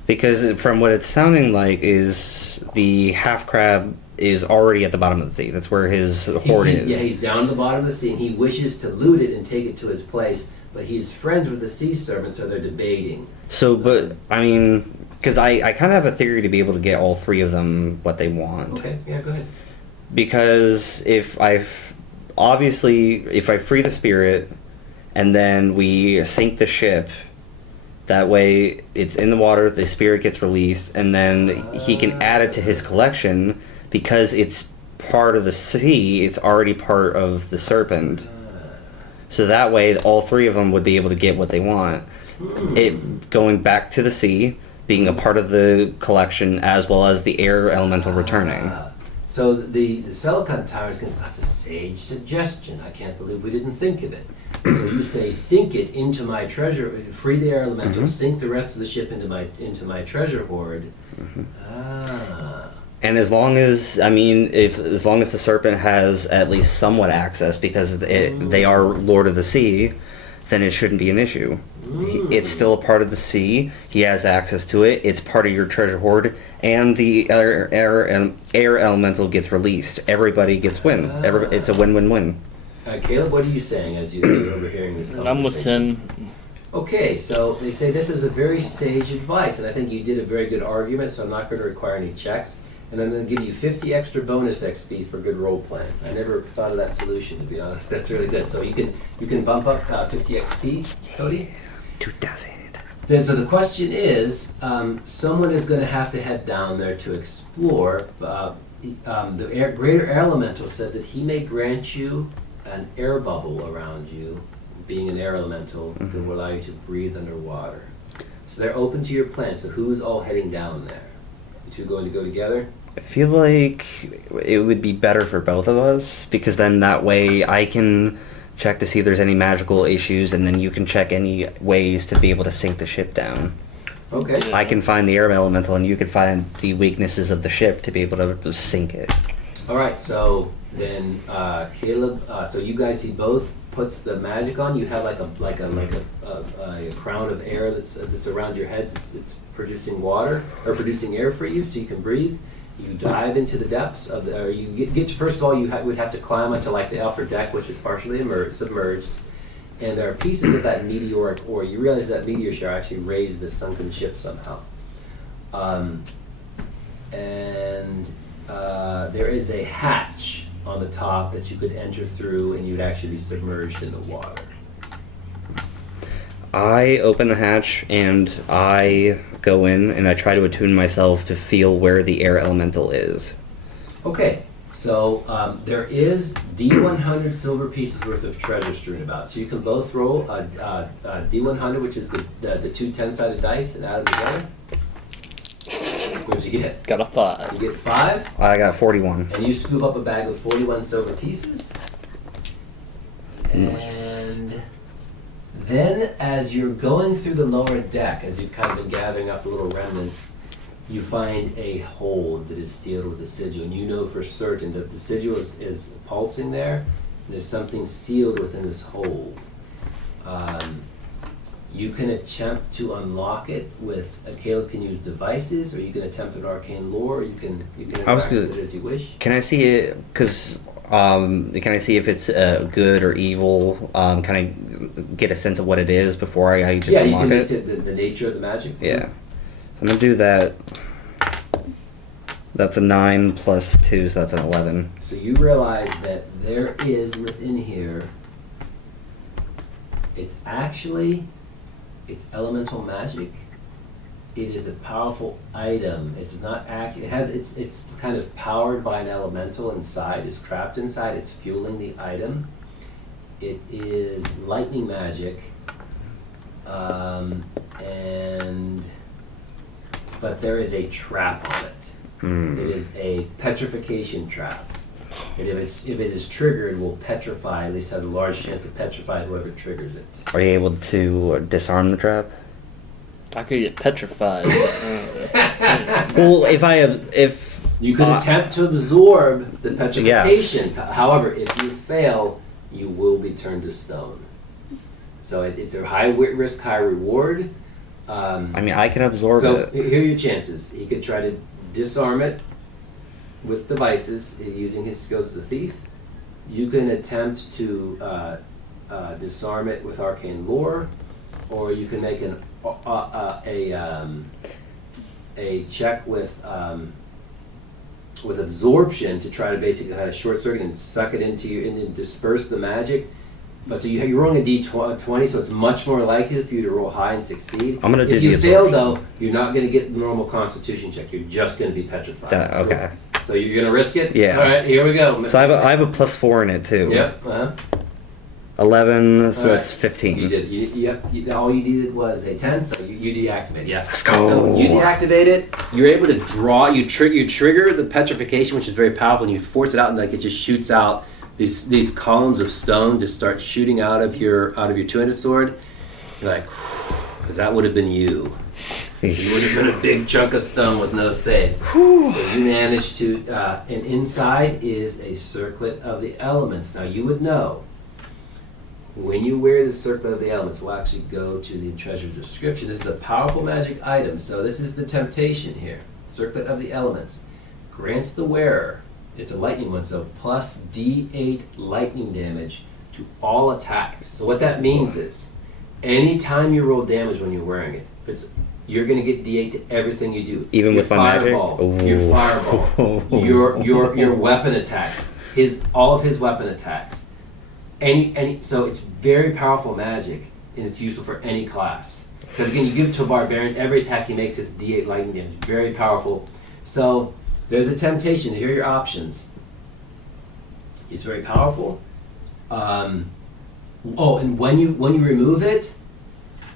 because from what it's sounding like is the half crab is already at the bottom of the sea. That's where his hoard is. Yeah, he's down at the bottom of the sea, and he wishes to loot it and take it to his place, but he's friends with the sea serpent, so they're debating. So, but, I mean, because I kind of have a theory to be able to get all three of them what they want. Okay, yeah, go ahead. Because if I free the spirit and then we sink the ship, that way it's in the water, the spirit gets released, and then he can add it to his collection because it's part of the sea, it's already part of the serpent. So that way all three of them would be able to get what they want. It going back to the sea, being a part of the collection, as well as the air elemental returning. So the Silicon tyrant goes, that's a sage suggestion. I can't believe we didn't think of it. So you say, sink it into my treasure, free the air elemental, sink the rest of the ship into my treasure hoard. And as long as the serpent has at least somewhat access, because they are Lord of the Sea, then it shouldn't be an issue. It's still a part of the sea. He has access to it. It's part of your treasure hoard, and the air elemental gets released. Everybody gets win. It's a win-win-win. Caleb, what are you saying as you're overhearing this conversation? I'm with him. Okay, so they say this is a very sage advice, and I think you did a very good argument, so I'm not going to require any checks. And I'm going to give you 50 extra bonus XP for good role playing. I never thought of that solution, to be honest. That's really good. So you can bump up 50 XP, Cody. 2,000. So the question is, someone is going to have to head down there to explore. The greater air elemental says that he may grant you an air bubble around you, being an air elemental, that will allow you to breathe underwater. So they're open to your plan. So who's all heading down there? You two going to go together? I feel like it would be better for both of us, because then that way I can check to see if there's any magical issues, and then you can check any ways to be able to sink the ship down. Okay. I can find the air elemental, and you can find the weaknesses of the ship to be able to sink it. All right. So then, Caleb. So you guys, he both puts the magic on. You have like a crown of air that's around your heads. It's producing water or producing air for you, so you can breathe. You dive into the depths of the, or you get to, first of all, you would have to climb onto like the upper deck, which is partially submerged, and there are pieces of that meteoric ore. You realize that meteor shower actually raised the sunken ship somehow. There is a hatch on the top that you could enter through, and you'd actually be submerged in the water. I open the hatch and I go in and I try to attune myself to feel where the air elemental is. Okay, so there is D100 silver pieces worth of treasure strewn about. So you can both roll a D100, which is the two 10-sided dice, and add them together. What'd you get? Got a 5. You get 5, I got 41. and you scoop up a bag of 41 silver pieces. And then as you're going through the lower deck, as you've kind of been gathering up the little remnants, you find a hold that is sealed with a sigil, and you know for certain that the sigil is pulsing there, and there's something sealed within this hold. You can attempt to unlock it with, Caleb can use devices, or you can attempt an arcane lore, you can I was interact with it as you wish. Can I see it? Because can I see if it's good or evil? Can I get a sense of what it is before I just Yeah, you unlock can it? make the nature of the magic. Yeah. I'm gonna do that. That's a 9 plus 2, so that's an 11. So you realize that there is within here, it's elemental magic. It is a powerful item. It's not it's kind of powered by an elemental inside. It's trapped inside. It's fueling the item. It is lightning magic, but there is a trap on it. It is a petrification trap. And if it is triggered, will petrify. At least has a large chance to petrify whoever triggers it. Are you able to disarm the trap? I could get petrified. Well, if You can attempt to absorb the petrification. Yes. However, if you fail, you will be turned to stone. So it's a high risk, high reward. I mean, I can absorb So it. here are your chances. He could try to disarm it with devices using his skills as a thief. You can attempt to disarm it with arcane lore, or you can make a check with absorption to try to basically kind of short circuit and suck it into you and disperse the magic. But so you're rolling a d20, so it's much more likely for you to roll high and succeed. I'm gonna do if the you fail absorption. though, you're not going to get the normal Constitution check. You're just going to be petrified. Okay. So you're going to risk it? Yeah. All right, here we go. So I have a +4 in it too. Yep. 11, so All right. that's 15. You did. All you needed was a 10, so you deactivate. Yeah. Let's go. So you deactivate it. You're able to draw. You trigger the petrification, which is very powerful, and you force it out, and like it just shoots out. These columns of stone just start shooting out of your two-handed sword. You're like, because that would have been you. You would have been a big chunk of stone with no save. So you managed to, and inside is a circlet of the elements. Now you would know, when you wear the circlet of the elements, we'll actually go to the treasure description. This is a powerful magic item, so this is the temptation here. Circlet of the elements. Grants the wearer, it's a lightning one, so plus D8 lightning damage to all attacks. So what that means is, anytime you roll damage when you're wearing it, you're going to get D8 to everything you do. Even your with my magic? fireball, your fireball, your weapon attacks, all of his weapon attacks. So it's very powerful magic, and it's useful for any class. Because again, you give it to a barbarian, every attack he makes is D8 lightning damage. Very powerful. So there's a temptation. Here are your options. It's very powerful. And when you remove it,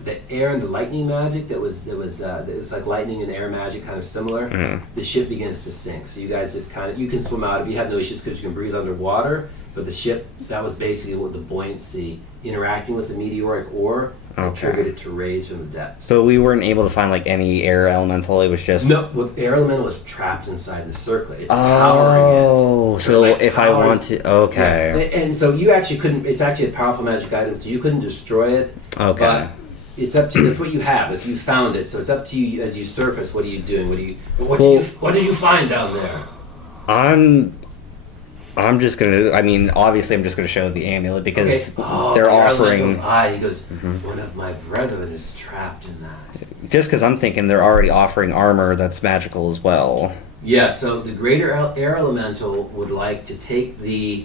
the air and the lightning magic that was like lightning and air magic, kind of similar. The ship begins to sink. So you guys just you can swim out of it. You have no issues because you can breathe underwater. But the ship, that was basically what the buoyancy interacting with the meteoric ore triggered it to raise from the depths. So we weren't able to find like any air elemental. It was just the air elemental is trapped inside the circlet. It's powering it. Oh, so if I want to, okay. Yeah. And so you actually couldn't. It's actually a powerful magic item, so you couldn't destroy it. Okay. But it's up to you. That's what you have. Is you found it. So it's up to you as you surface. What are you doing? What did you find down there? I'm just gonna. I mean, obviously, I'm just gonna show the amulet because they're the offering. He goes, one of my brethren is trapped in that. Just because I'm thinking they're already offering armor that's magical as well. Yeah. So the greater air elemental would like to take the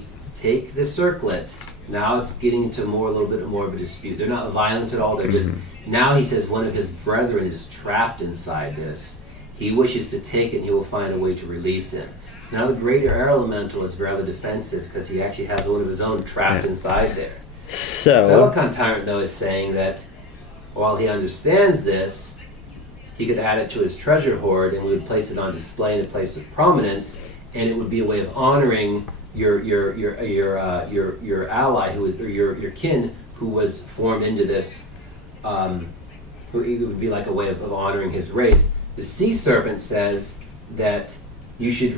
circlet Now it's getting into a little bit more of a dispute. They're not violent at all. They're just, now he says one of his brethren is trapped inside this. He wishes to take it and he will find a way to release him. So now the greater air elemental is rather defensive because he actually has one of his own trapped inside there. So, The Celicon Tyrant, though, is saying that while he understands this, he could add it to his treasure hoard and we would place it on display in a place of prominence, and it would be a way of honoring your ally who is, or your kin who was formed into this. Who it would be like a way of honoring his race. The sea serpent says that you should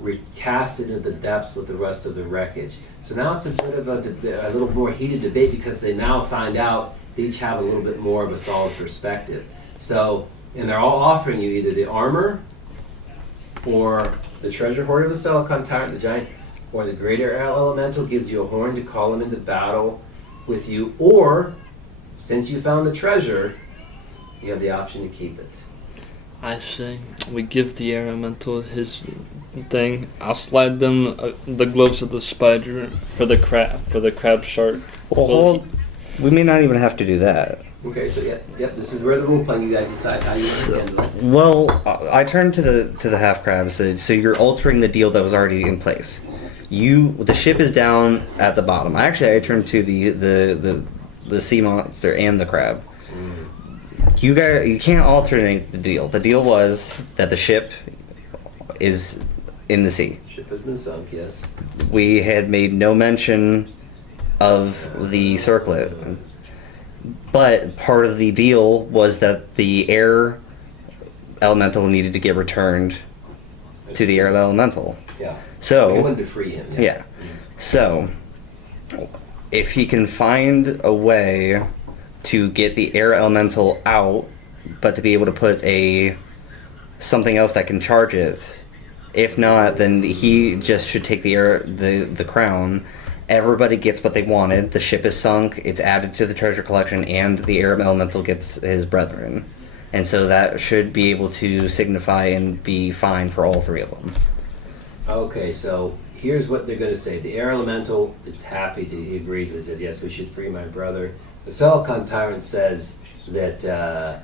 recast it into the depths with the rest of the wreckage. So now it's a bit of a little more heated debate because they now find out they each have a little bit more of a solid perspective. So, and they're all offering you either the armor or the treasure hoard of the Celicon Tyrant, the giant, or the greater elemental gives you a horn to call him into battle with you, or since you found the treasure, you have the option to keep it. I say we give the air elemental his thing. I'll slide them the gloves of the spider for the crab shark. well, we may not even have to do that. Okay, so yep, this is where the role playing, you guys decide how you want to handle it. Well, I turned to the half crab and said, so you're altering the deal that was already in place. The ship is down at the bottom. I turned to the sea monster and the crab. You can't alternate the deal. The deal was that the ship is in the sea. Ship has been sunk, yes. We had made no mention of the circlet. But part of the deal was that the air elemental needed to get returned to the air elemental. Yeah. So We wanted to free him. yeah. So if he can find a way to get the air elemental out, but to be able to put something else that can charge it. If not, then he just should take the crown. Everybody gets what they wanted. The ship is sunk. It's added to the treasure collection, and the air elemental gets his brethren. And so that should be able to signify and be fine for all three of them. Okay, so here's what they're going to say. The air elemental is happy to, he agrees with it, says, yes, we should free my brother. The Celicon Tyrant says that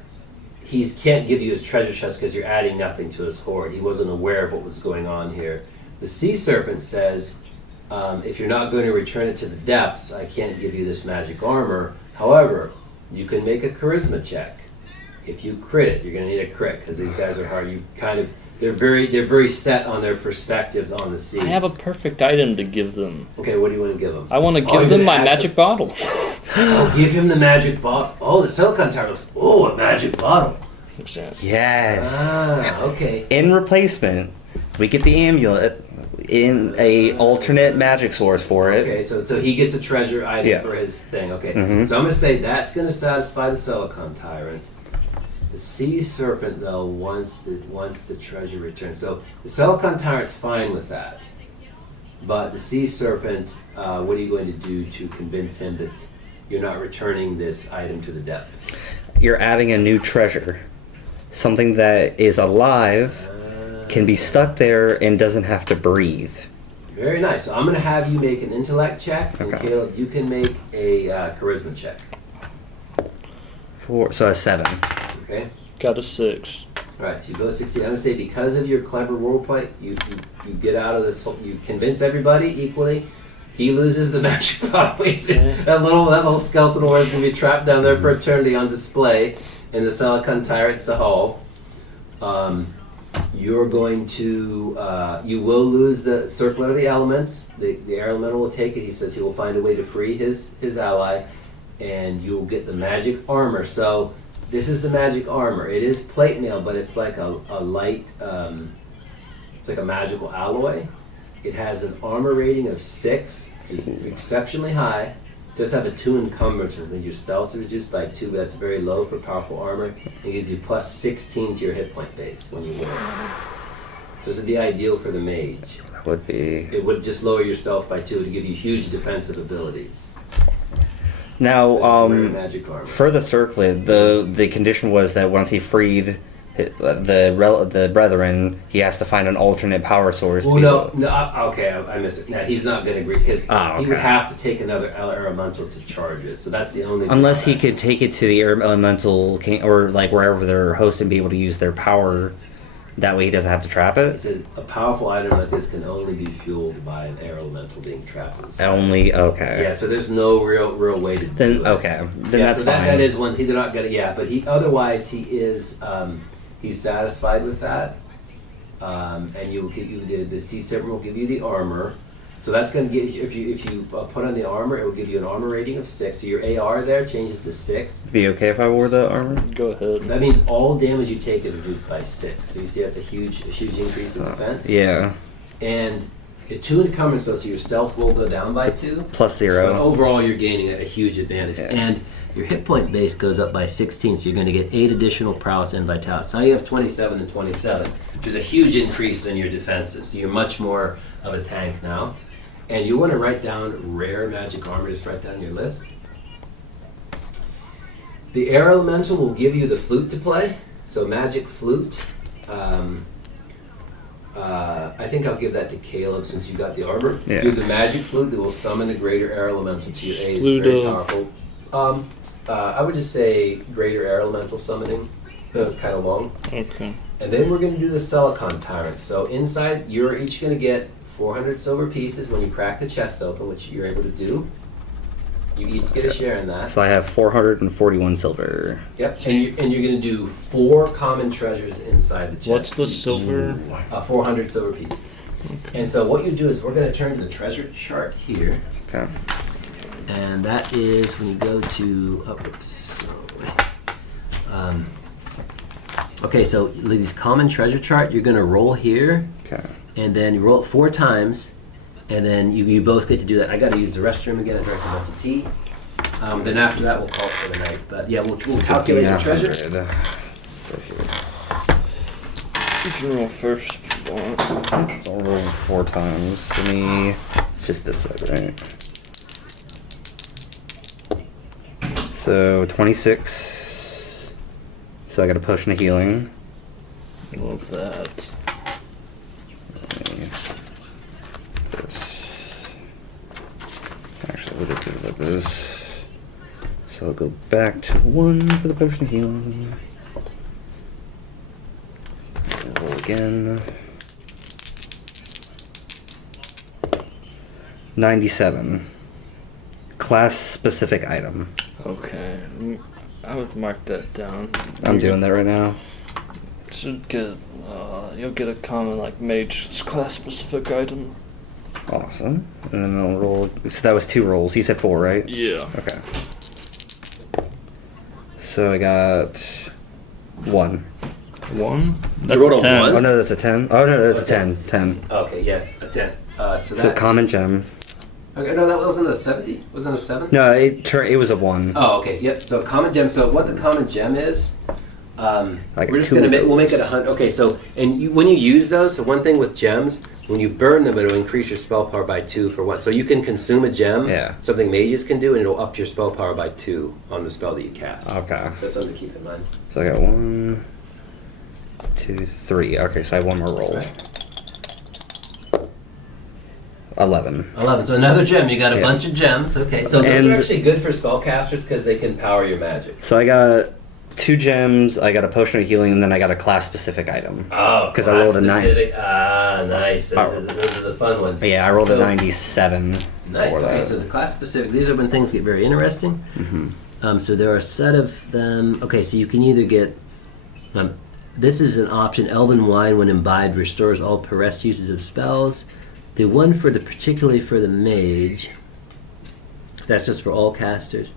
he can't give you his treasure chest because you're adding nothing to his hoard. He wasn't aware of what was going on here. The Sea Serpent says, if you're not going to return it to the depths, I can't give you this magic armor. However, you can make a charisma check. If you crit it, you're going to need a crit because these guys are hard. They're very set on their perspectives on the sea. I have a perfect item to give them. Okay, what do you want to give them? I want to give them my magic bottle. Oh, give him the magic bottle. Oh, the Silicon Tower looks. Oh, a magic bottle. Yes. Ah, okay. In replacement, we get the amulet in a alternate magic source for it. Okay, so he gets a treasure item for his thing. Okay, so I'm going to say that's going to satisfy the Silicon Tyrant. The Sea Serpent, though, wants the treasure returned. So the Silicon Tyrant's fine with that. But the Sea Serpent, what are you going to do to convince him that you're not returning this item to the depths? You're adding a new treasure. Something that is alive, can be stuck there, and doesn't have to breathe. Very nice. So I'm going to have you make an intellect check, and Okay. Caleb, you can make a charisma check. So a 7. Okay? Got a 6. Alright, so you both succeed. I'm going to say because of your clever roleplay, you get out of this, you convince everybody equally. He loses the magic bottle. That little skeleton war is going to be trapped down there for eternity on display in the Silicon Tyrant's hall. You're going to, you will lose the circlet of the elements. The air elemental will take it. He says he will find a way to free his ally, and you'll get the magic armor. So this is the magic armor. It is plate mail, but it's like a light, it's like a magical alloy. It has an armor rating of 6, which is exceptionally high. Does have a 2 encumbrance, which means your stealth is reduced by 2, but that's very low for powerful armor. It gives you plus 16 to your hit point base when you wear it. So this would be ideal for the mage. That would be... It would just lower your stealth by 2 to give you huge defensive abilities. Now, Magic armor. for the circlet, the condition was that once he freed the brethren, he has to find an alternate power source. Well, okay, I missed it. No, he's not going to agree because he would okay. have to take another elemental to charge it. So that's the only. Unless he drawback. could take it to the air elemental or like wherever they're hosted, be able to use their power. That way, he doesn't have to trap It it. says a powerful item like this can only be fueled by an air elemental being trapped inside. Only okay. Yeah, so there's no real way to do Then it. okay. Then Yeah, that's so fine. that is one. He did not get it. Yeah, but he otherwise he is he's satisfied with that. And you will give you the C7 will give you the armor. So that's going to give you if you put on the armor, it will give you an armor rating of 6. So your AR there changes to 6. Be okay if I wore the armor? Go ahead. That means all damage you take is reduced by 6. So you see that's a huge increase in defense. Yeah. And 2 encumbrance, so your stealth will go down by 2. Plus So 0. overall, you're gaining a huge advantage. Yeah. And your hit point base goes up by 16, so you're going to get 8 additional prowess and vitality. So now you have 27 and 27, which is a huge increase in your defenses. So you're much more of a tank now. And you want to write down rare magic armor, just write down your list. The air elemental will give you the flute to play, so magic flute. I think I'll give that to Caleb since you got the armor. Yeah. Do the magic flute that will summon the greater air elemental to your aid. Flute It's very of- powerful. I would just say greater air elemental summoning. That's kind of long. Okay. And then we're going to do the Silicon Tyrant. So inside, you're each going to get 400 silver pieces when you crack the chest open, which you're able to do. You each get a share in that. So I have 441 silver. Yep. And you're going to do 4 common treasures inside the chest. What's the each. silver? 400 silver pieces. And so what you do is we're going to turn to the treasure chart here. Okay. And that is when you go to okay, so these common treasure chart, you're going to roll here. Okay. And then you roll it 4 times, and then you both get to do that. I got to use the restroom again. I drank a bunch of tea. Then after that, we'll call it for the night. But yeah, we'll calculate the treasure. 1,500. You can roll first if you want. I'll roll 4 times. Give me just this side, right? So 26. So I got a potion of healing. Love that. This. Actually, we'll just do it like this. So I'll go back to 1 for the potion of healing. Roll again. 97. Class specific item. Okay. I would mark that down. I'm doing that right now. Should get you'll get a common like mage class specific item. Awesome. And then I'll roll. So that was 2 rolls. He said 4, right? Yeah. Okay. So I got 1. 1? You rolled a 10. 1? Oh no, that's a 10. Oh no, that's a 10. 10. Okay, yes, a 10. So So that. common gem. Okay, no, that wasn't a 70. Wasn't it a 7? No, it was a 1. Oh, okay. Yep. So common gem. So what the common gem is, Like we're just 2 gonna of make. those. We'll make it 100. Okay. So when you use those, so one thing with gems, when you burn them, it'll increase your spell power by 2 for what? So you can consume a gem. Yeah. Something mages can do, and it'll up your spell power by 2 on the spell that you cast. Okay. That's something to keep in mind. So I got 1, 2, 3. Okay, so I have 1 more roll. Right. 11. 11. So another gem. You got a Yeah. bunch of gems. Okay. So those And- are actually good for spellcasters because they can power your magic. So I got 2 gems, I got a potion of healing, and then I got a class specific item. Oh, 'Cause I rolled a 9. class-specific. Ah, nice. Those Oh. are the fun ones. Yeah, I rolled a So- 97 Nice. for Okay, that. so the class specific. These are when things get very interesting. So there are a set of them. Okay, so you can either get. This is an option. Elven wine, when imbibed, restores all pressed uses of spells. The one particularly for the mage. That's just for all casters.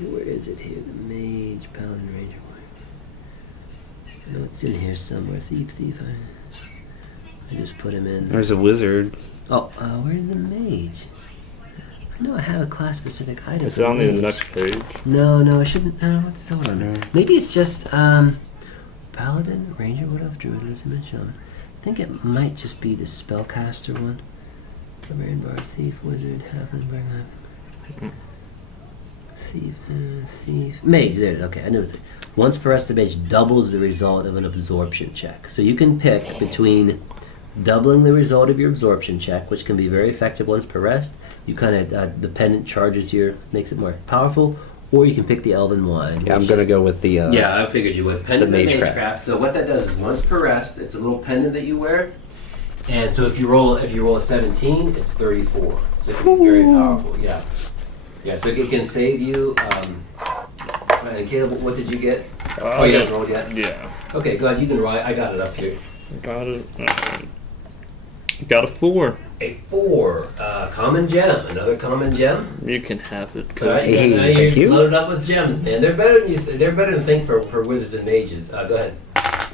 Where is it here? The mage, paladin, ranger. I know it's in here somewhere. Thief. I just put him in. There's a wizard. Oh, where's the mage? I know I have a class specific item. Is for it on the mage. next page? No, I shouldn't. What's going on? No. Maybe it's just paladin, ranger, what else? Druid, wizard, shaman. I think it might just be the spellcaster one. Barbarian, bard, thief, wizard, halfling, bard. Thief. Mage, there it is. Okay, I knew it. Once per rest, the mage doubles the result of an absorption check. So you can pick between doubling the result of your absorption check, which can be very effective once per rest. You kind of the pendant charges makes it more powerful, or you can pick the elven one. Yeah, I'm gonna go with the. Yeah, I figured you would. Pendant the of Magecraft. Magecraft. So what that does is once per rest, it's a little pendant that you wear, and so if you roll a 17, it's 34. So it can be very powerful. Yeah, yeah. So it can save you. And Caleb, what did you get? Oh, you haven't rolled yet. Yeah. Okay, go ahead. You can roll. I got it up here. Got it. Got a 4. A 4, common gem. Another common gem. You can have it. All right, Hey, now thank you're you. loaded up with gems, man. They're better than they're better than think for wizards and mages. Go ahead.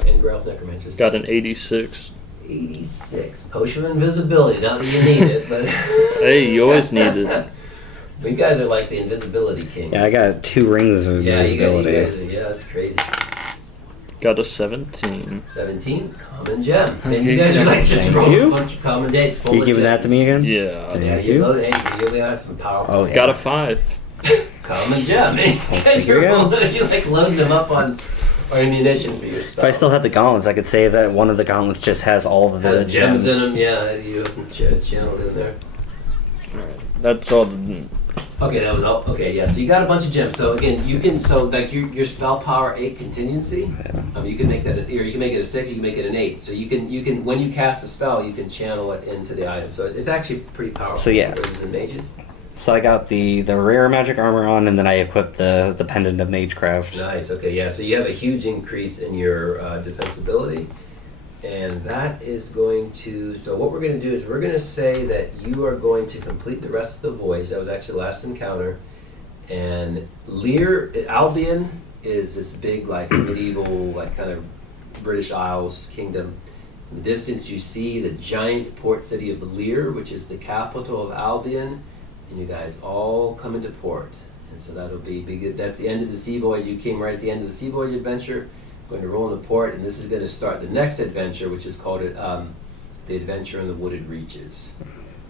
And Grelf Necromancers. Got an 86. 86. Potion of invisibility. Not that you need it, but Hey, you always need it. you guys are like the invisibility kings. Yeah, I got 2 rings of Yeah, you invisibility. guys are, yeah, that's crazy. Got a 17. 17, common gem. And Okay, you guys are like just thank rolling you. a bunch of common dates. full You of giving that to gems. me again? Yeah. Yeah, Thank you you. load it. You really have some powerful. Oh, yeah. Got a 5. Common gem. Man. You guys Here are we go. rolling, you like loading them up on ammunition for your If stuff. I still had the gauntlets, I could say that one of the gauntlets just has all of the has gems in them, yeah, you channeled in there. That's all. The, Okay, that was all. Okay, yeah. So you got a bunch of gems. So again, you can like your spell power 8 contingency. You can make that, or you can make it a 6. You can make it an 8. So you can when you cast a spell, you can channel it into the item. So it's actually pretty powerful. So, yeah. For wizards and mages. So I got the rare magic armor on, and then I equipped the pendant of Magecraft. Nice. Okay, yeah. So you have a huge increase in your defensibility, and that is going to. So what we're going to do is we're going to say that you are going to complete the rest of the voyage. That was actually the last encounter, and Albion is this big like medieval like kind of British Isles kingdom. In the distance, you see the giant port city of Lear, which is the capital of Albion. And you guys all come into port. And so that'll be big. That's the end of the sea voyage. You came right at the end of the sea voyage adventure. Going to roll into port, and this is going to start the next adventure, which is called the Adventure in the Wooded Reaches.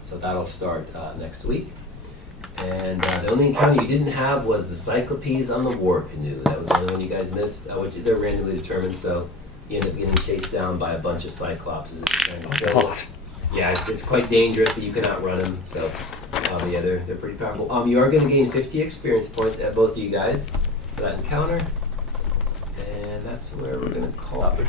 So that'll start next week. And the only encounter you didn't have was the Cyclopes on the war canoe. That was the only one you guys missed, which they're randomly determined. So you end up getting chased down by a bunch of Cyclops. God. Yeah, it's quite dangerous, but you can outrun them. So, yeah, they're pretty powerful. You are going to gain 50 experience points at both of you guys for that encounter, and that's where we're going to call it.